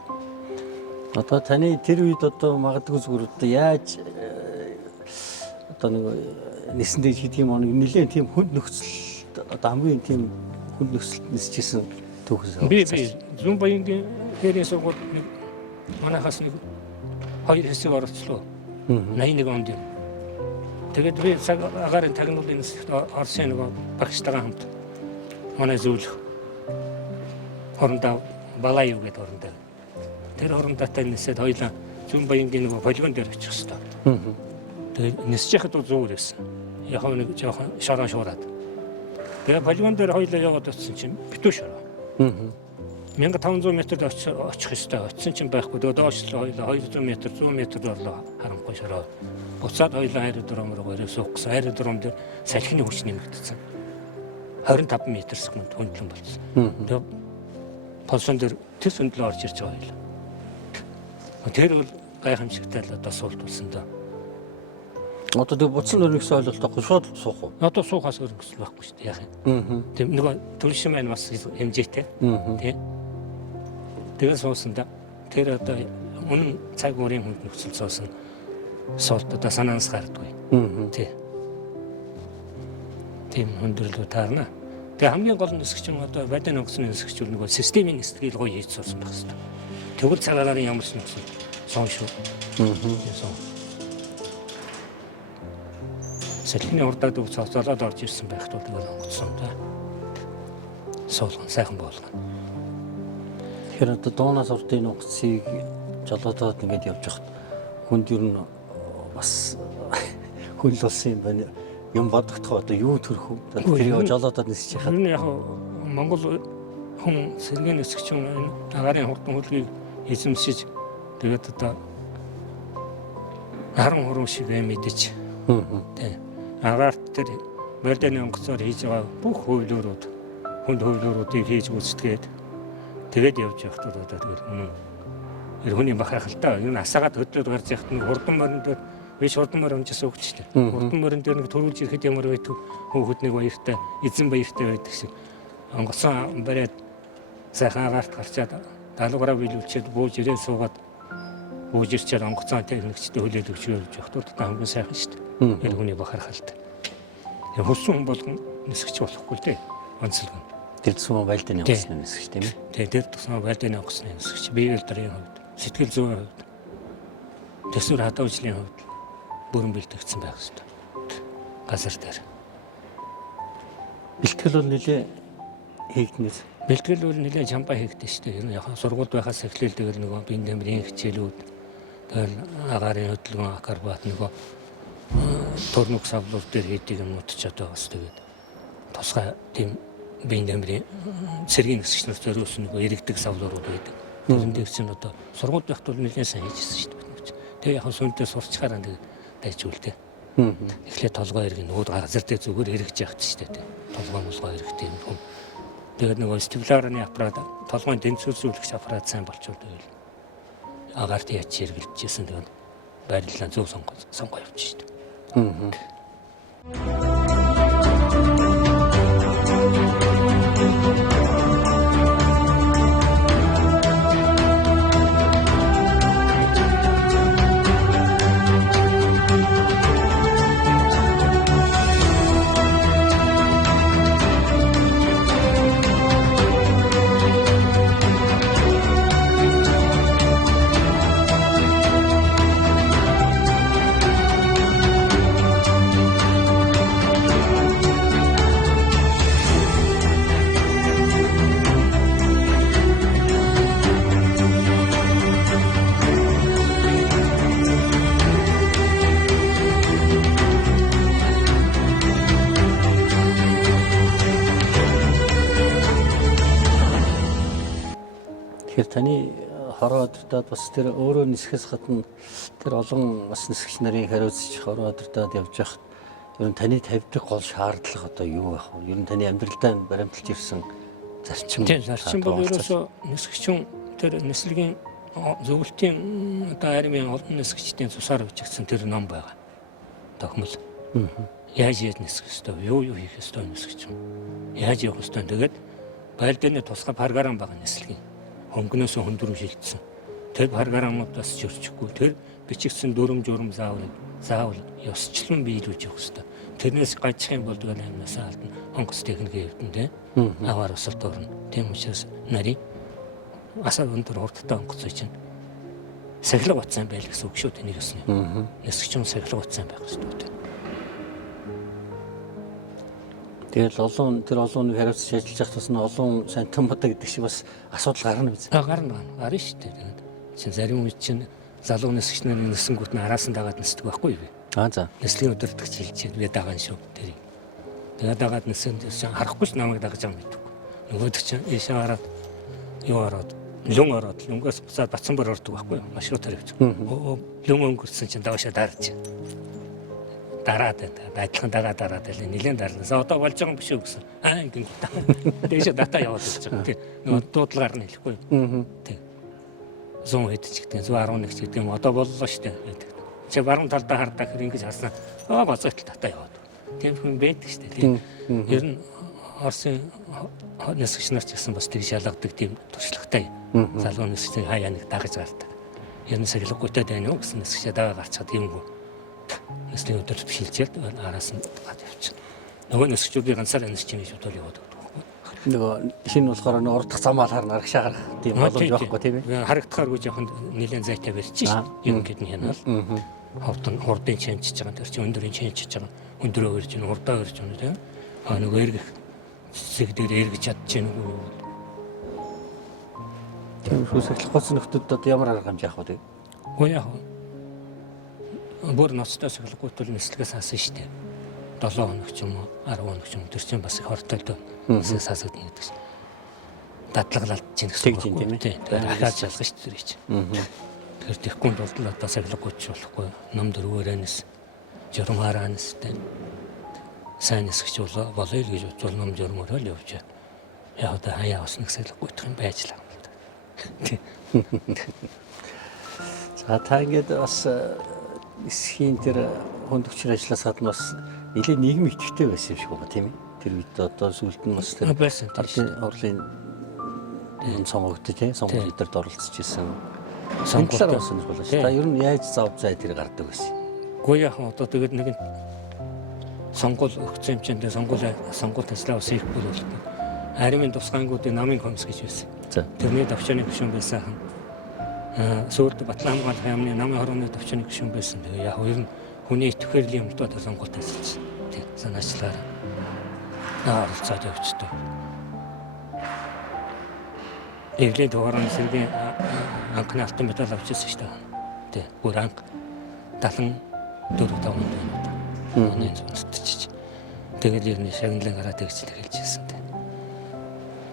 Одоо таны тэр үед одоо магадгүй зүгээр одоо яаж одоо нэг нисэн дэж гэдэг юм аа нэлээд тийм хүнд нөхцөл одоо хамгийн тийм хүнд нөхцөлд нисчихсэн түүхээс. Би зүүн баянгийн хэрэг сургууль манайхаас нэг 2 хэсэг оролцлоо. 81 онд. Тэгээд би агарын тагнуулын нисэлд Оросын нэг багштайгаа хамт манай зөвлөх хорондоо Балаев гэдэг хорондоо. Тэр хорондоотой нисээд хоёлаа зүүн баянгийн нэг полигон дээр очих хэвээр. Тэгээд нисэж яхад зүгээр байсан. Яг нэг жоохон шороо шуураад. Тэгээд полигон дээр хоёлаа яваад очсон чинь битүү шороо. 1500 метрд очих хэвээр. Очсон чинь байхгүй. Тэгээд доошлоо хоёлаа 200 м 100 м орлоо харамгүй шороо. Буцаад хоёлаа аэродром руу ирээ суух гэсэн. Аэродром дээр салхины хүч нэмэгдсэн. 25 м/сек хөндлөн болсон. Тэгээд полсон дээр тэр сөндлөө орж ирж байгаа хоёлаа. Тэр бол гайхамшигтай л одоо суултулсан да. Одоо тэг буцсан өрнөс ойлголтоо шууд суух уу? Одоо суухаас өрнөс байхгүй шүү дээ яах юм. Тэг нөгөө төршин маань бас хэмжээтэй. Тэ. Тэгээд суусан да. Тэр одоо үнэн цаг уурын хүнд нөхцөл суусан суулт одоо санаанаас гардгүй. Тэ. Тийм хөндөрлөө таарна. Тэгээ хамгийн гол нь нисгч нь одоо badin онгоцны нисгч нөгөө системийн нисгэл гоё хийж суусан байх хэрэгтэй. Тэгвэл цагаагаар ямар ч нөхцөл сон шүү. Салхины урдаад цоцолоод орж ирсэн байхад бол онгоцсон да. Суулган сайхан болгоно. Тэгэхээр одоо дуунаас урдын онгоцыг жолоодоод ингэж явж хахад хүнд ер нь бас хөл болсон юм байна. Юм бодогдох одоо юу төрөх вэ? Тэр жолоодод нисэж яхад. Энэ яг Монгол хүн сэргийн нисгчин агарын хурдан хөлгийг эзэмшиж тэгээд одоо харан хуруу шиг мэдэж. Тэ. Агаарт тэр badin онгоцоор хийж байгаа бүх хөвлөөрүүд хүнд хөвлөөрүүдийг хийж үзтгээд тэгээд явж явахдаа одоо тэр хүний бахархалтай энэ асаагаад хөдлөд гарч яхад нэг хурдан морин дээр биш хурдан морин онжсоо өгчтэй. Хурдан морин дээр нэг төрүүлж ирэхэд ямар байдаг хүүхэд нэг баяртай эзэн баяртай байдаг шиг онгоцон бариад сайхан агаарт гарчаад даалгавраа биелүүлчихэд бууж ирээ суугаад бууж ирчээр онгоцонтой нэгчтэй хөлөөд өгч явж явахдаа хамгийн сайхан шүү дээ. Энэ хүний бахархалтай. Хөссөн хүн болгон нисгч болохгүй дээ. Онцлог. Тэр тусмаа badin онгоцны нисгч тийм ээ. Тэр тусмаа badin онгоцны нисгч биеэр дарын хувьд, сэтгэл зүйн хувьд, төсвөр хадгалжлын хувьд бүрэн бэлтгэгдсэн байх хэрэгтэй. Газар дээр. Бэлтгэл бол нэлээ хийгдэнэ. Бэлтгэл бол нэлээд чампаа хийгдэн шүү дээ. Ер нь яг сургууль байхаас эхлээл тэгэл нөгөө биеийн тамирын хичээлүүд тэгэл агарын хөдөлгөөн акробат нөгөө турнук савлууд дээр хийдэг юмнууд ч одоо бас тэгээд тусгай тийм биеийн тамирын цэргийн нисгчнэр зориулсан нөгөө иргэдэг савлууд байдаг. Тэрэн дээр чинь одоо сургууль байхад бол нэлээд сайн хийжсэн шүү дээ. Тэгээ яг сүндээ сурчхаараа тэгээд дайжуултээ. Эхлээд толгой иргэн нөгөө газар дээр зүгээр хэрэгж явах шүү дээ. Толгой молгой хэрэгтэй юм хүн. Тэгээд нөгөө степлярны аппарат толгойн дэнцүүлсүүлэгч аппарат сайн болчихвол тэгэл агаарт яаж хэрэгжилжсэн тэгээд байрлалаа зөв сонгоо явчих шүү дээ. Тэгэхээр таны хороо өдөртөөд бас тэр өөрөө нисэхээс гадна тэр олон бас нисгч нарын хариуцж хороо өдөртөөд явж байхад ер нь таны тавьдаг гол шаардлага одоо юу байх вэ? Ер нь таны амьдралдаа баримталж ирсэн зарчим. Тийм зарчим бол ерөөсөө нисгчин тэр нислэгийн зөвлөлтийн одоо армийн олон нисгчдийн цусаар бичигдсэн тэр ном байгаа. Тохмол. Яаж нисэх ёстой, юу хийх ёстой нисгч юм. Яаж явах ёстой. Тэгээд байлдааны тусгай програм байгаа нислэгийн. Хөнгөнөөс хөндрөө шилжсэн. тэр програмуудаас ч өрчихгүй тэр бичигдсэн дүрм журм заавал ёсчлон биелүүлж явах хэрэгтэй. Тэрнээс гажих юм бол тэгэл амнасаа алдна. Онгоц техникийн хэвдэн тийм аваар усалт орно. Тийм учраас нарийн асаа өндөр хурдтай онгоцой чинь сахилга батсан байл гэсэн үг шүү дээ нэг ёсны. Нэсгчэн сахилга батсан байх хэрэгтэй. Тэгэл олон нэг хариуцж ажиллаж явах тусна олон сантан бодог гэдэг шиг бас асуудал гарна биз. Гарна шүү дээ. Тэгээд чинь зарим үед чинь залуу нэсгчнэр нэсэнгүүт нь араас нь дагаад нэсдэг байхгүй юу? За. Нэслийн өдөртөгч хэлж би дагаан шүү тэрийг. Тэгээд дагаад нэсэн чинь харахгүй ч намайг дагаж байгаа мэдв. Нөгөөдөг чинь ийшээ хараад юу ороод лүн ороод лүнгээс буцаад бацсан бор ордог байхгүй юу? Машруу тавьж. Лүн өнгөрсөн чинь давшаа дарж. Дараад адилхан дараад байл нэлээд дарна. За одоо болж байгаа юм биш үү гэсэн. Ингэн дээшээ дата яваад байж байгаа. Тий. Нөгөө дуудлагаар нь хэлэхгүй. Тий. 100 хэд ч гэдэг 111 ч гэдэг юм одоо боллоо шүү дээ. Чи баруун талдаа хардаа хэр ингэж хаснаа. Гоцойтол дата яваад. Тийм хүн байдаг шүү дээ. Тий. Ер нь Орсын нэсгч нар ч гэсэн бас тэг шалгадаг тийм туршлагатай. Залуу нэсгчийг хаяа нэг дагаж гардаг. Ер нь сахилгагүйтэй байна уу гэсэн нэсгчээ дагаа гарчаад юмгүй. Нэслийн өдөрт хилчээд араас нь гад явчихна. Нөгөө нэсгчүүдийн ганцаар нэсч юм шүү дээ яваад байдаг. Нөгөө шинэ болохоор урдах замаар харна аргашаа гарах тийм боломж байхгүй тийм ээ. Харагдахааргүй жоохон нэлээд зайтай барьж шээ. Юм гэдэг нь хянал. Хурдын чанчиж байгаа. Тэр чинь өндөрийн чанчиж байгаа. Өндөрөө өрж ийн хурдаа өрж ийн тийм. Нөгөө эргэх цэг дээр эргэж чадчих юм. Тийм сахилгагүйсэн нөхдөд одоо ямар арга хэмжээ авах вэ? Үгүй яах вэ? Бүр ноцтой сахилгагүйтэл нэслэгээс хаасан шүү дээ. 7 хоног ч юм уу 10 хоног ч юм тэр чинь бас их хортой дөө. Нэслэгээс хаасагдана гэдэг чинь. Дадлаглалт чинь гэсэн үг тийм ээ. Дахиад шалгах шүү дээ чинь. Тэгэхээр тэгэхгүй бол одоо сахилгагүйч болохгүй. Ном дөрвөөрээнээс журмаараа нэстэй. Сайн нэсгч болоё л гэж бодвол ном журмаараа л явж байгаа. Яг одоо хаяа усны сахилгагүйх юм байж л байгаа юм л да. За та ингээд бас эсхийн тэр хөндөгчөр ажиллаас гадна бас нэлээд нийгэм идэвхтэй байсан юм шиг байна тийм ээ. Тэр үед одоо сүлд нь бас тэр орлын сонгогдож сонгол өдөрт оролцож исэн. Сонголоор болсон бол та ер нь яаж зав зай тэр гардаг байсан. Үгүй яах одоо тэгээд нэг сонгол өгсөн юм чинь сонгуульд ажиллаа бас их бүр бол аримын тусгаангуудын намын комисс гэж байсан. Тэрний давчааны гишүүн байсан. Сүүлд Батлан хамгаалах яамны намын хорооны давчааны гишүүн байсан. Тэгээ яг ер нь хүний итгэхэрлийн юмдаа сонгуульд ажиллаж. Тэг санаачлаараа оролцоод явчихдаг. Эрлийн дугаарны сэргийн анхны алтан медаль авчихсан шүү дээ. Тэг бүр анх 74-5 онд байна. Оны зүгтчих. Тэгээд ер нь шагналын гараа тэгжлэг хэлж ирсэн.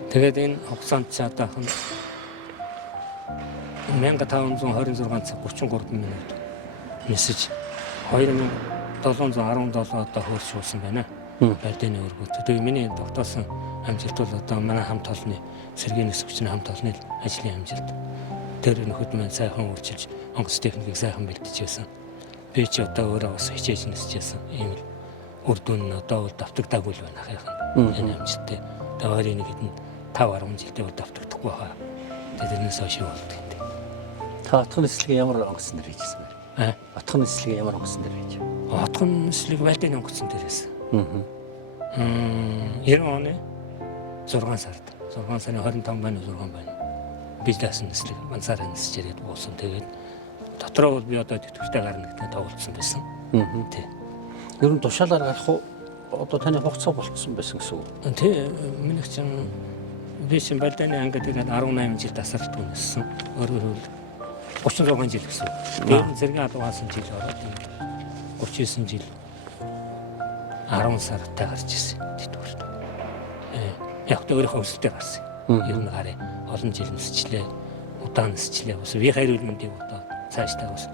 Тэгээд энэ хугацаанд ч одоо 1526 цаг 33 минут мессеж 2717 одоо хөршүүлсэн байна. Байдны өргөд. Тэгээд миний тогтоосон амжилт бол одоо манай хамт олонны сэргийн нэсгчний хамт олонны ажлын амжилт. Тэр нөхөд маань сайхан үржилж онгоц техникийг сайхан бэлтжижсэн. Би ч одоо өөрөө бас хичээж нэсчихсэн. Ийм л үр дүн нь одоо бол давтагдаагүй л байна хаяхан. Энэ амжилттай. Тэгээд нэг хэдэн 5-10 жилдээ бол давтагдахгүй хаа. Тэрнээс хойш болдог. Та отхон нэслэгээ ямар онгоцсон дээр хийжсэн бэ? Отхон нэслэгээ ямар онгоцсон дээр хийж? Отхон нэслэг байлдааны онгоцсон дээр хийсэн. 90 оны 6 сард 6 сарын 25 байна 6 байна. Бизнес нэслэг ганцаараа нэсэж ирээд буусан. Тэгээд дотроо бол би одоо тэтгэвртэй гарна гэдэг тоглолцсон байсан. Тий. Ер нь тушаалаар гарах уу? Одоо таны хугацаа болцсон байсан гэсэн үг. Тий. Миний чинь би шин байлдааны ангид тэгээд 18 жил тасралтгүй нэссэн. Өөрөөр хэлбэл 36 жил гэсэн. Тэгээд зэрэг алгасан жил ороод 39 жил 10 сартай гарч ирсэн тэтгэврт. Яг тэ өөрийнхөө өсөлтөд гарсан. Ер нь гараа олон жил нэсчлээ. Удаан нэсчлээ. Бас би хайр үлмэндийг одоо цаашдаа бас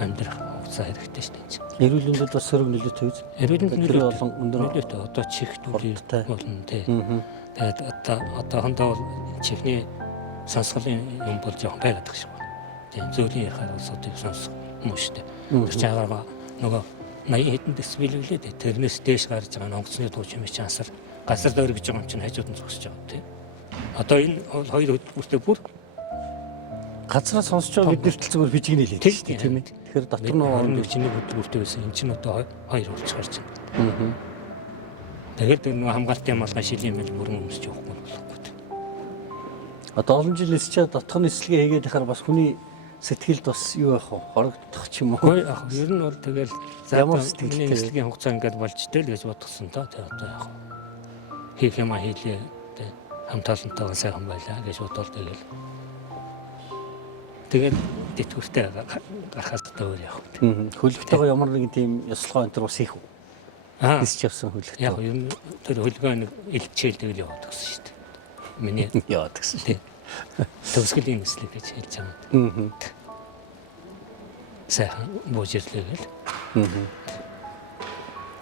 амьдрах хугацаа хэрэгтэй шүү дээ. Эрүүл мэндэд бас сөрөг нөлөөтэй үү? Эрүүл мэндэд олон өндөр нөлөөтэй. Одоо чих дүүртэй болно тий. Тэгээд одоохондоо чихний сонсголын юм бол жоохон байгаад байгаа шүү. Тийм зөлийн ярахаар улсуудыг сонсох юм шүү дээ. Тэр чагаа нөгөө 80 хэдэн децибел үлээ. Тэрнээс дээш гарч байгаа онгоцны дуу чимээ чансар газар дээр гэж байгаа юм чинь хажууд нь зогсож байгаа тийм. Одоо энэ хоёр хөтөлбөртэй бүр газраас сонсож байгаа биднэрт зүгээр бижиг нэлээд тийм ээ. Тэгэхээр дотор нь 21 өдөр үртэй байсан. Энэ чинь одоо 2 болж гарч байна. Тэгээд нэг хамгаалтын малгай шилийн мэл мөрөн өмсөж явахгүй болохгүй. Одоо олон жил нисчээ дотор нь нислэгээ хийгээд байхаар бас хүний сэтгэлд бас юу байх вэ? Хорогдох ч юм уу? Хөөе яг ер нь бол тэгэл ямар сэтгэлтэй нислэгийн хугацаа ингээд болж тэл гэж бодгсон доо. Тэгээд одоо яг хийх юм хийлээ. Хамтаалантайгаа сайхан байлаа гэж бодвол тэгэл тэтгэвртэй гарахаас өөр яг. Хөлбөтэйгээ ямар нэгэн тийм ёслогоо энэ төр бас хийх үү? Нисч явсан хөлбөтэй. Яг ер нь тэр хөлгөө нэг илчээл тэгэл яваад гэсэн шүү дээ. Миний яваад гэсэн тийм. Төвсгөлийн нислэг гэж хэлж байгаа. Сайхан буужирлээ гэл.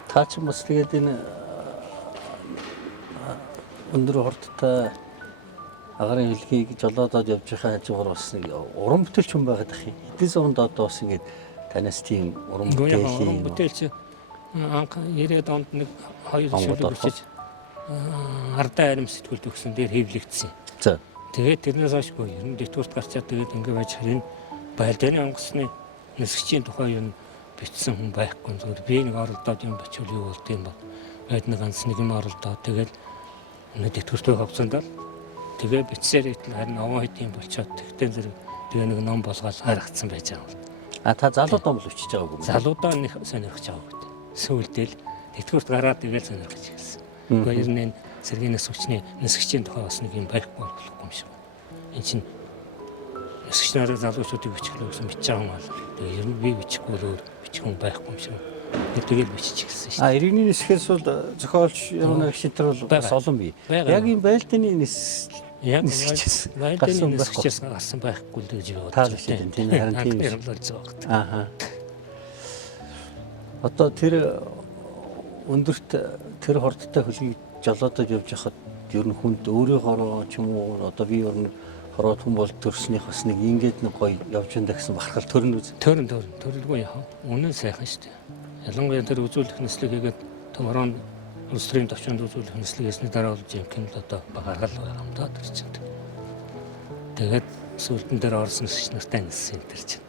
Та ч бас тэгээд энэ өндөр хурдтай агарын хэлхийг жолоодод явж байгаа хажуугаар бас нэг уран бүтээлч хүн байгаад ах юм. Эдийн засганд одоо бас ингээд танаас тийм уран бүтээлч анх 90-ад онд нэг 2 шүлэг бичиж ардаа арим сэтгүүлд өгсөн дээр хэвлэгдсэн. За. Тэгээд тэрнээс хойшгүй ер нь дэвтгүрт гарчаад тэгээд ингээд байж харин байлдааны онгоцны нисгчийн тухай юм бичсэн хүн байхгүй зүгээр би нэг оролдоод юм бичвэл юу болд юм бол байд нэг ганц нэг юм оролдоод тэгээд нэг дэвтгүртөө хавцандаа тэгээ бичсээр итэл харин овоо хэдийн болчоод тэгтээ зэрэг тэгээ нэг ном болгоод харагдсан байж байгаа. Та залуудаа бол өчөж байгаагүй юм. Залуудаа нэг сонирхож байгаагүй. Сүүлдэл дэвтгүрт гараад тэгээд сонирхож ирсэн. Гэхдээ ер нь сэргийн нисгчний нисгчийн тухай бас нэг юм байхгүй болохгүй юм шиг. Энд чинь нисгч нарыг залуучуудыг бичихлээ гэсэн бичиж байгаа юм аа. Тэгээ ер нь би бичихгүй өөр бичих хүн байхгүй юм шиг. Тэгээд бичиж ирсэн шүү дээ. Иргэний нисгээс бол зохиолч ямар нэг шийдвэр бол бас олон бий. Яг юм байлдааны нисгчээс байлдааны нисгчээс гарсан байхгүй л гэж бодож байна. Тийм харин тийм юм болж байгаа. Ааха. Одоо тэр өндөрт тэр хурдтай хөлгийг жолоодод явж хахад ер нь хүнд өөрийнхөө ч юм уу одоо би ер нь хороод хүн бол төрснийх бас нэг ингээд нэг гоё явж байна гэсэн бахархал төрн үз. Төрөлгүй яах вэ? Үнэн сайхан шүү дээ. Ялангуяа тэр үзүүлэх нислэг хийгээд томрон улс төрийн төвчөнд үзүүлэх нислэг хийсний дараа болж юм хэн л одоо бахархал байгаа юм даа тэр чинь. Тэгээд сүлдэн дээр орсон нисгч нартай ниссэн тэр чинь.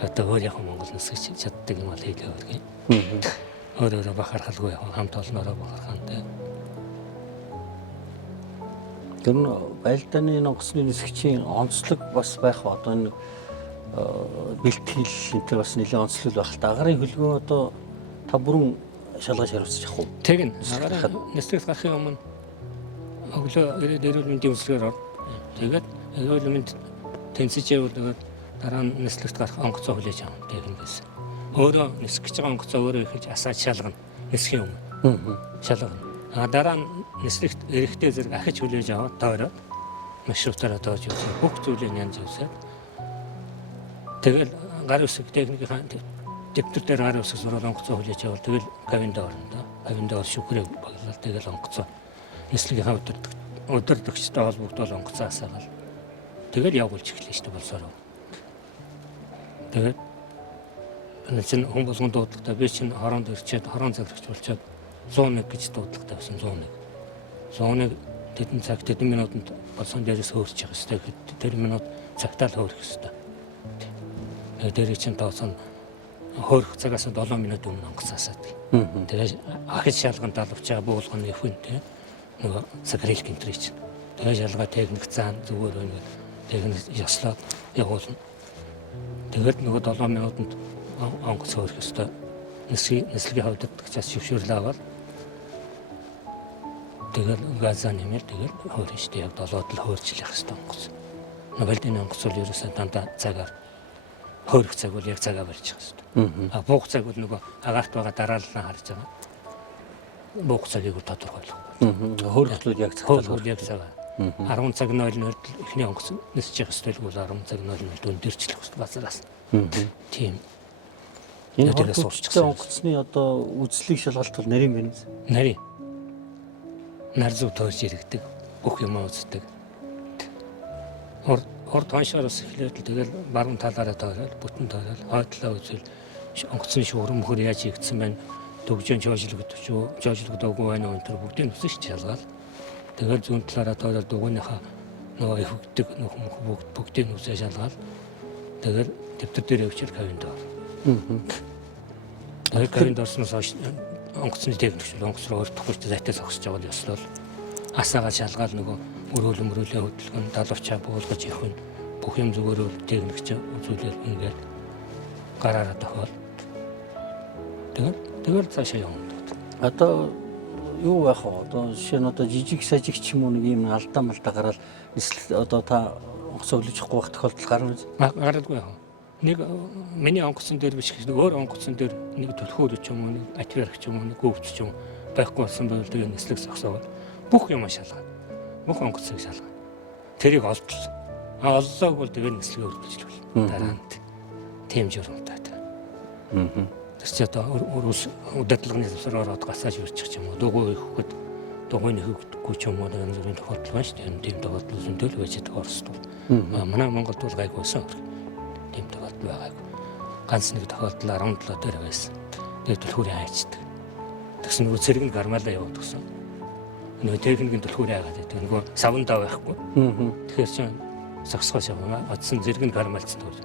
Одоо өөр яг Монгол нисгч чаддаг юм бол хийлээ өргөе. Өөрөөрөө бахархалгүй яг хамт олноороо бахархантай. Тэр нь байлдааны онгоцны нисгчийн онцлог бас байх одоо энэ бэлтгэл энэ бас нэлээд онцлог байх. Агарын хөлгөө одоо та бүрэн шалгаж хариуцчих уу? Тэг н. Агарын нислэгс гарахын өмнө өглөө эрүүл мэндийн үсгээр ор. Тэгээд эрүүл мэнд тэнцэж явуулдаг дараа нь нислэгт гарах онгоцоо хүлээж авах гэх байсан. Өөрөө нисгэж байгаа онгоцоо өөрөө ихэж асааж шалгана. Нисхийн өмнө. Шалгана. Дараа нь нислэгт эрэхтэй зэрэг ахиж хүлээж аваад тойроод маршрутаараа тоож явсан. Бүх зүйлийг янз явсаар. Тэгэл гар үсэг техникийн дэвтэр дээр гар үсэг сураад онгоцоо хүлээж авал тэгэл кавинд орно. Кавинд ор шүхрээ боглол тэгэл онгоцоо нислэгийн өдөртөгчтэй холбогдол онгоцоо асаагаад тэгэл явуулж эхлэв шүү дээ болсоор. Тэгээд энэ чинь хүн болгон дуудлагатай би чинь хороонд ирчээд хорон цаглагч болчоод 101 гэж дуудлагатай байсан 101. 101 тэдэн цаг тэдэн минутанд болсон дээрээс хөөрч явах хэрэгтэй. Тэр минут цагтаа л хөөрөх хэрэгтэй. Дээрээ чинь тоосон хөөрөх цагаас 7 минут өмнө онгоцоосаад. Тэгээд ахиж шалганд алвч байгаа буулганы хүн тийм нөгөө сакрил гинтрий чинь. Тэгээд шалгаа техник цаан зүгээр байна. Техник яслаад явуулна. Тэгээд нөгөө 7 минутанд онгоц хөөрөх ёстой. Нислэгийн хавьд чаас шившүүрлээ аваад тэгэл газаа нэмэр тэгэл хөөрөн штэ яг 7-д л хөөрчлэх ёстой онгоц. Байлдааны онгоц бол ерөөсөө дандаа цагаар хөөрөх цаг бол яг цагаа барьж байгаа ёстой. Буух цаг бол нөгөө агаарт байгаа дарааллаа харж байгаа. Буух цагийг тодорхойлохгүй. Хөөрөхлүүд яг цагтаа яг цагаа. 10 цаг 00-д эхний онгоц нисэж явах ёстой л 10 цаг 00-д өндөрчлөх ёстой базараас. Тийм. Энэ хурдтай онгоцны одоо үзлийг шалгалт бол нарийн байна уу? Нарийн. Нар зүг тоож ирэгдэг. Бүх юм үздэг. Хурд хоншоороос эхлээд тэгэл баруун талаараа тойроод бүтэн тойроод хойдлоо үзвэл онгоцны шуурм мөхөр яаж хийгдсэн байна. Төгжön жоожлогдоогүй байна уу энэ бүгдийг нүсэж шалгаад тэгэл зүүн талаараа тойроод дугуйныхаа нөгөө хөгдөг бүгдийг нүсээ шалгаад тэгээд дэвтэр дээр өвчл кавинд ор. Тэгээд кавинд орсноос хойш онгоцны техникч онгоц руу өртөхгүй ч зайтаа зогсож байгаа л ёслол асаагаа шалгаад нөгөө өрөөлөө хөдөлгөн далавчаа буулгаж явах нь бүх юм зүгээр техникч үзүүлэл ингээд гараараа тохиол. Тэгээд цаашаа явна. Одоо юу байх вэ? Одоо жишээ нь одоо жижиг сажиг ч юм уу нэг юм алдаа малдаа гараад эсвэл одоо та онгоц өглөжихгүй байх тохиолдол гарна үү? Гарадгүй яа. Нэг миний онгоцон дээр биш гэж нэг өөр онгоцон дээр нэг төлхөөр ч юм уу нэг атвэрх ч юм уу нэг гөвч ч юм байхгүй болсон байвал тэгээ нислэг зогсоод бүх юм шалгаад бүх онгоцыг шалгаад тэрийг олдлоо. Оллоог бол тэгээ нислэгээ өргөжлөл. Дараа нь тийм журамтай. Тэс ч одоо өрөөс удаадлогын завсар ороод гасааж үрчих юм уу дугуй хөхөд дугуйны хөгдөхгүй ч юм уу нэг зүрийн тохиолдол байна шүү дээ. Тийм тохиолдол зөндөл байж байгаа орсдоо. Манай Монголд бол гайгүйсэн. Тийм тохиолдол байгаагүй. Ганц нэг тохиолдол 17 дээр байсан. Тэгээд төлхөөрийн хайчдаг. Тэгсэн нөгөө цэрэг нь гармалаа яваад гсэн. Нөгөө техникийн төлхөөрийн хайгаад байдаг. Нөгөө савндаа байхгүй. Тэгэхээр чинь сагсгоос яваа. Одсон зэрэг нь гармалцсан төр.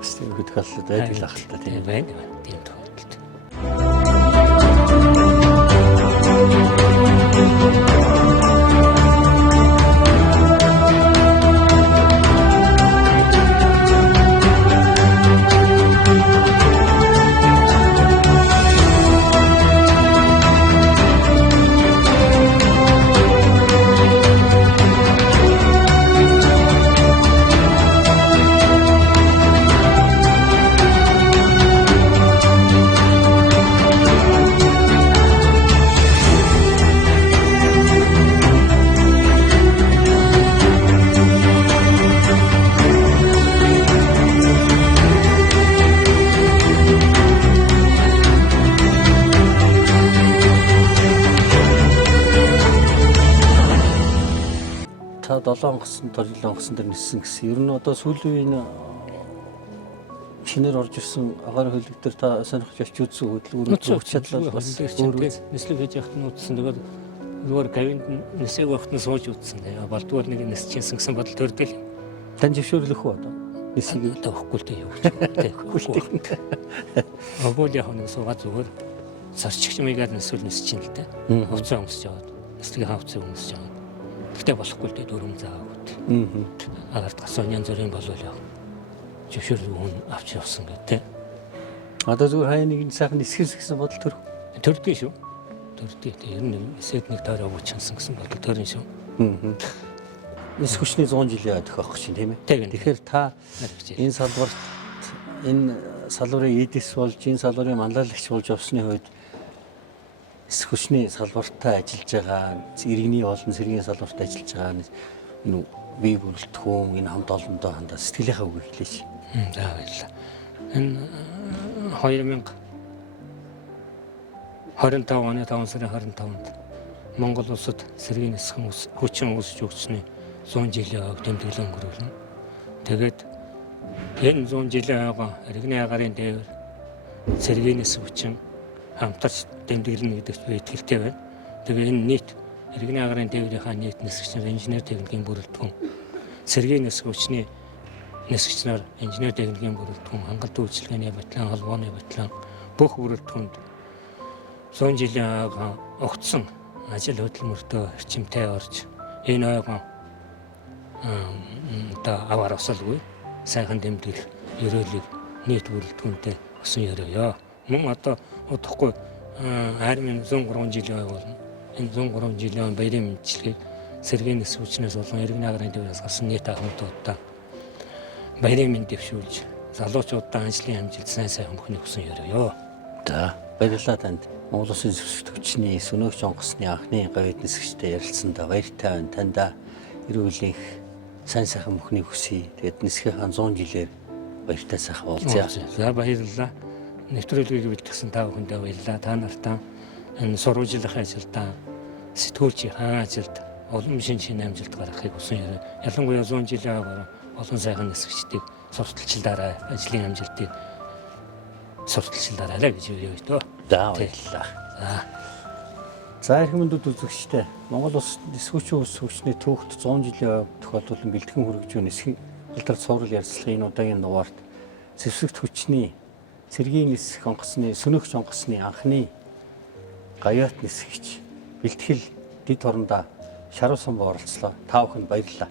Эсвэл их тохиолдол байдаг л ахalta тийм байна. Тийм тохиолдол. Та 7 онгоцсон, 7 онгоцсон дээр ниссэн гэсэн. Ер нь одоо сүүлийн үеийн шинээр орж ирсэн агаар хөлөг дээр та сонирхож очиж үзсэн хөдөлгөөр өгч чадлаа бас өөр нислэг хийж явахт нь үзсэн. Тэгээд зүгээр кавинд нисэг явахт нь сууж үзсэн. Болдгоор нэг нисчихсэн гэсэн бодол төрдөл. Тань зөвшөөрлөх үү одоо? Нисгийг тавихгүй л дээ явууч. Агуул яг нэг суугаад зүгээр сарчигч маягаар нисвэл нисчихин л дээ. Хувцас онгосч яваад нислэгийн хавцыг өмсөж яваад. Тэгтээ болохгүй л дээ дөрөв заагууд. Агарт гасан янз бүрийн болов яа. Зөвшөөрөл авч явсан гэдэг. Одоо зүгээр хаяа нэг сайхан нисгэс гэсэн бодол төрдөө шүү. Төрдөө. Ер нь эсэд нэг таараа уучсан гэсэн бодол төрөн шүү. Нис хүчний 100 жилийн тохиох чинь тийм ээ. Тэгэхээр та энэ салбарт энэ салбарын эдис болж энэ салбарын манлайлагч болж явсны үед нис хүчний салбартаа ажиллаж байгаа иргэний олон цэргийн салбарт ажиллаж байгаа энэ бие бүрэлдэхүүн энэ хамт олондоо хандаа сэтгэлийнхаа үг хэлээч. За баярлалаа. Энэ 2025 оны 5 сарын 25-нд Монгол улсад цэргийн нисхэн хүчин үүсэж өгснөний 100 жилийн ог тэмдэглэн өнгөрүүлнэ. Тэгээд энэ 100 жилийн ог иргэний агарын дээвэр цэргийн нис хүчин хамтарч тэмдэглэнэ гэдэгт би итгэлтэй байна. Тэгээ энэ нийт иргэний агарын дээврийнхаа нийт нисгч нар инженер техникийн бүрэлдэхүүн цэргийн нис хүчний нисгч нар инженер техникийн бүрэлдэхүүн хангалттай үйлчилгээний батлан холбооны батлан бүх бүрэлдэхүүнд 100 жилийн ог огтсон ажил хөдөлмөртөө эрчимтэй орж энэ ойгон аваар осолгүй сайхан тэмдэглэх ерөөлийг нийт бүрэлдэхүүнтэй өсөн ёроё. Мөн одоо удахгүй армийн 103 жилийн ой болно. Энэ 103 жилийн баярын мэдлэгийг цэргийн нис хүчнээс болон иргэний агарын дээврээс гарсан нийт ахмадуудаа баярын мэнд дэвшүүлж залуучуудаа ажлын амжилт сайн хөнгөний хүсэн ёроё. За баярлалаа танд. Монгол Улсын зөвшөлт хүчний сөнөөгч онгоцны анхны говьд нисгчтэй ярилцсандаа баяртай байна. Танда эрүүлэх сайн мөхний хүсье. Тэгээд нисгийнхаа 100 жилээр баяртай сайхан уулзъя. За баярлалаа. Нэвтрүүлгийг бэлтгэсэн та бүхэндээ баярлалаа. Та нартаа энэ сурвалжлах ажилдаа сэтгүүлчийн ажилд олон шинэ амжилт гаргахыг хүсэн ёроё. Ялангуяа 100 жилийн агаар олон сайхан нисгчдийг сурталчилдаарай. Ажлын амжилтыг сурталчилдаарай гэж юу дөө. За баярлалаа. За За эрхэм мэндүүд үзэгчдээ Монгол улс нисэх хүчин ус хүчний түүхт 100 жилийн тохиолдолд бэлтгэн хүргэж буй нисхийн алдар цуврал ярилцлагын энэ удаагийн дугаарт зэвсэгт хүчний цэргийн нисэх онгоцны сөнөгч онгоцны анхны гавьяат нисгэгч бэлтгэл дэд хорондоо Шаруу Самбуу оролцлоо. Та бүхэнд баярлалаа.